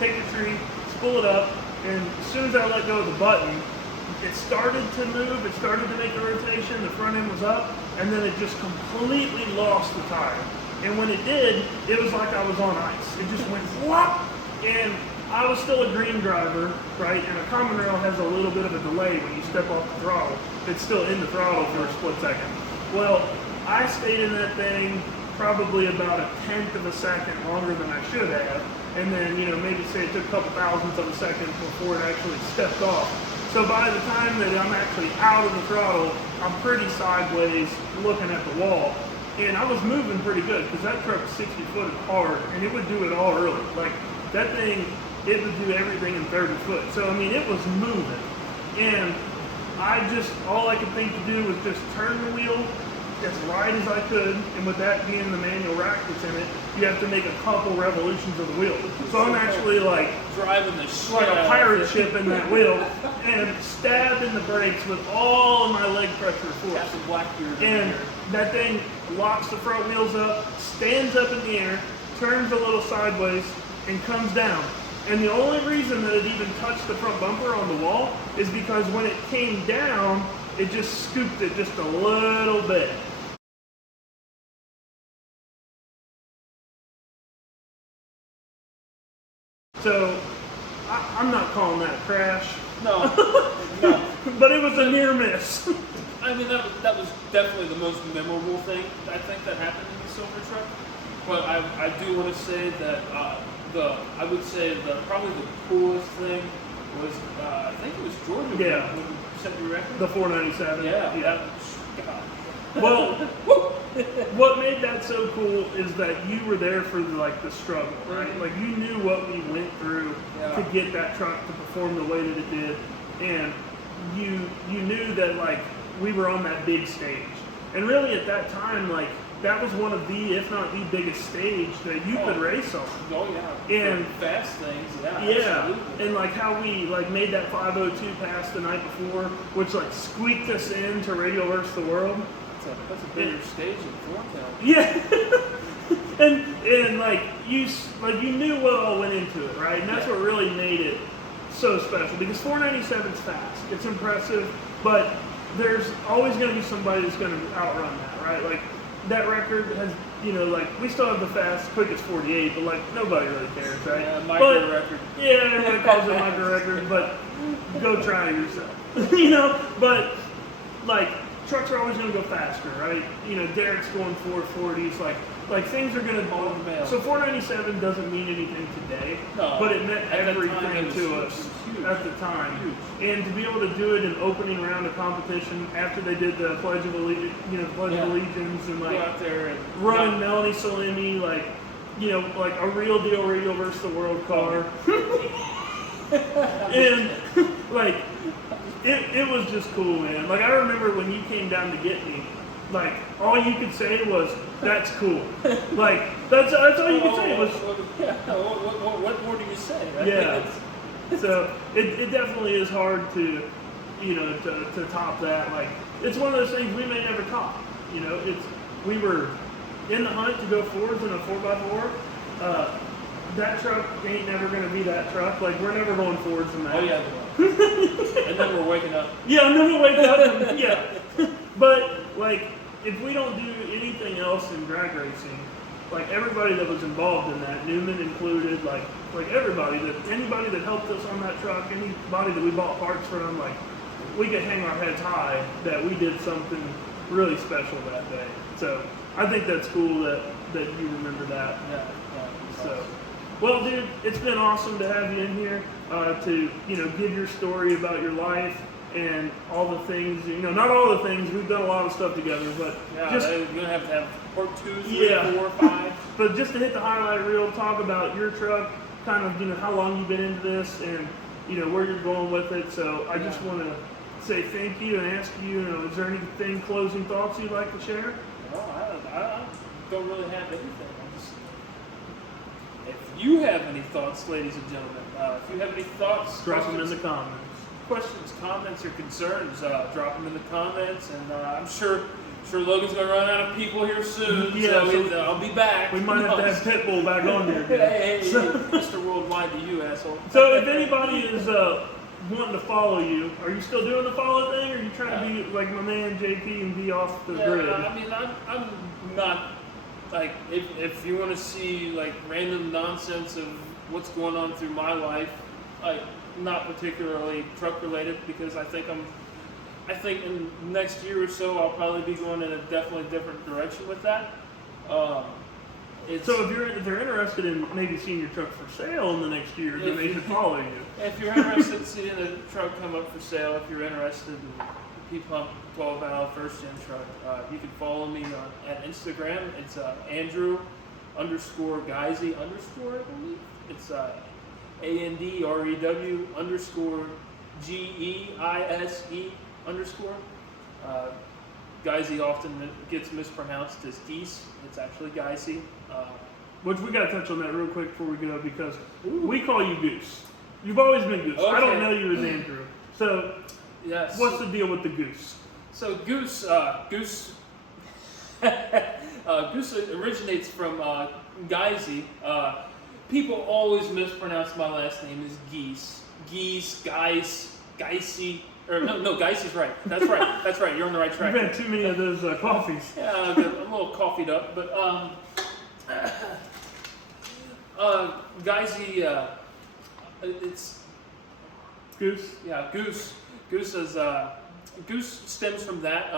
take the tree, spool it up, and as soon as I let go of the button, it started to move, it started to make a rotation, the front end was up, and then it just completely lost the tire. And when it did, it was like I was on ice. It just went whop, and I was still a green driver, right? And a common rail has a little bit of a delay when you step off the throttle. It's still in the throttle for a split second. Well, I stayed in that thing probably about 1/10 of a second longer than I should have. And then, maybe say it took a couple thousandths of a second before it actually stepped off. So by the time that I'm actually out of the throttle, I'm pretty sideways looking at the wall. And I was moving pretty good because that truck was 60-footed hard and it would do it all early. That thing, it would do everything in 30 foot. So, it was moving. And all I could think to do was just turn the wheel as right as I could. And with that being the manual rack that's in it, you have to make a couple revolutions of the wheel. So I'm actually driving the shit like a pirate ship in that wheel and stabbing the brakes with all of my leg pressure force. And that thing locks the front wheels up, stands up in the air, turns a little sideways, and comes down. And the only reason that it even touched the front bumper on the wall is because when it came down, it just scooped it just a little bit. So, I'm not calling that a crash. No. But it was a near miss. That was definitely the most memorable thing I think that happened in the silver truck. But I do want to say that I would say probably the coolest thing was I think it was Georgia. Yeah. When you set your record. The 497. Yeah. Well, what made that so cool is that you were there for the struggle, right? Mm-hmm. You knew what we went through to get that truck to perform the way that it did, and you knew that we were on that big stage, and really at that time that was one of the, if not the biggest stage that you could race on. Oh yeah. And fast things, yeah. Absolutely. And how we made that 502 pass the night before, which squeaked us into Radio versus the World. That's a bigger stage than Thorntown. Yeah. and you knew what all went into it, right? And that's what really made it so special, because 497's fast. It's impressive, but there's always going to be somebody that's going to outrun that, right? that record has, like, we still have the quickest 48, but, like, nobody really cares, right? Yeah, micro record. Yeah, everybody calls it micro record, but go try it yourself. But, like, trucks are always going to go faster, right? Derek's going 440s, like things are going to... So 497 doesn't mean anything today, but it meant everything to us at the time. Huge. And to be able to do it in opening round of competition after they did the Pledge of Allegiance, and like out there and running Melanie Salemi, like a real deal radio versus the world car. And like it was just cool, man. Like I remember when you came down to get me, like all you could say was, "That's cool." Like that's all you could say was. What more do you say? Right? Yeah. So it definitely is hard to to top that. Like it's one of those things we may never top. We were in the hunt to go forwards in a 4x4. That truck ain't never going to be that truck. Like we're never going forwards in that. Oh yeah. And then we're waking up. Yeah, and then we'll wake up. And, yeah. But like if we don't do anything else in drag racing, like everybody that was involved in that, Newman included, like anybody that helped us on that truck, anybody that we bought parts from, like we could hang our heads high that we did something really special that day. So I think that's cool that you remember that. Yeah. So, well, dude, it's been awesome to have you in here to give your story about your life and all the things. Not all the things. We've done a lot of stuff together, but just you're gonna have to have part 2, 3, 4, 5. But just to hit the highlight reel, talk about your truck, kind of how long you've been into this, and where you're going with it. So I just want to say thank you and ask you, is there anything, closing thoughts you'd like to share? Well, I don't really have anything. If you have any thoughts, ladies and gentlemen, if you have any thoughts, drop them in the comments. Questions, comments, or concerns, drop them in the comments, and I'm sure Logan's gonna run out of people here soon. Yeah, so I'll be back. We might have to have Pitbull back on here again. Hey, Mr. Worldwide to you, asshole. So if anybody is wanting to follow you, are you still doing the follow thing, or are you trying to be like my man JP and be off the grid? I mean, I'm not like if you want to see like random nonsense of what's going on through my life, like not particularly truck related, because I think in the next year or so I'll probably be going in a definitely different direction with that. So if they're interested in maybe seeing your truck for sale in the next year, then they should follow you. If you're interested in seeing a truck come up for sale, if you're interested in P-Pump 12 valve first gen truck, you can follow me at Instagram. It's Andrew _Geise _ I believe. It's ANDREW _GEISE _. Geise often gets mispronounced as geese. It's actually Geise. Which we got to touch on that real quick before we go, because we call you Goose. You've always been Goose. Okay. I don't know you as Andrew. So yes. What's the deal with the Goose? So Goose originates from Geise. People always mispronounce my last name as Geese. Geese, Geise. Or no, Geise is right. That's right. You're on the right track. You've had too many of those coffees. Yeah, I'm a little coffeeed up, but Geise, it's Goose. Yeah, Goose. Goose stems from that.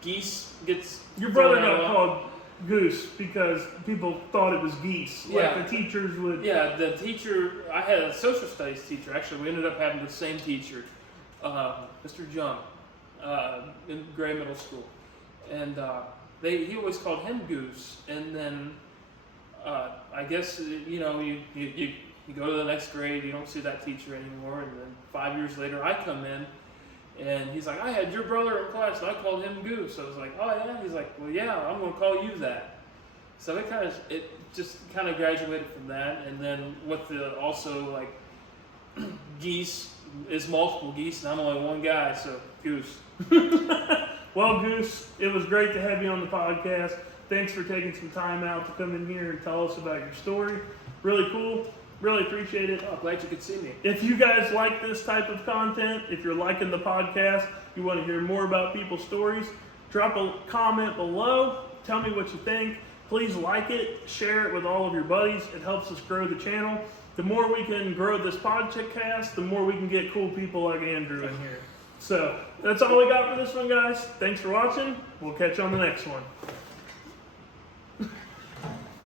Geese gets. Your brother got called Goose because people thought it was geese. Yeah. Like the teachers would. Yeah, the teacher. I had a social studies teacher. Actually, we ended up having the same teacher, Mr. Jung, in Gray Middle School, and he always called him Goose. And then I guess you go to the next grade, you don't see that teacher anymore, and then 5 years later I come in, and he's like, I had your brother in class, and I called him Goose. I was like, oh yeah? He's like, well yeah, I'm going to call you that. So it just kind of graduated from that, and then with the also like geese is multiple geese, and I'm only one guy, so Goose. Well, Goose, it was great to have you on the podcast. Thanks for taking some time out to come in here and tell us about your story. Really cool. Really appreciate it. Oh, glad you could see me. If you guys like this type of content, if you're liking the podcast, you want to hear more about people's stories, drop a comment below. Tell me what you think. Please like it, share it with all of your buddies. It helps us grow the channel. The more we can grow this podcast, the more we can get cool people like Andrew in here. So that's all we got for this one, guys. Thanks for watching. We'll catch you on the next one.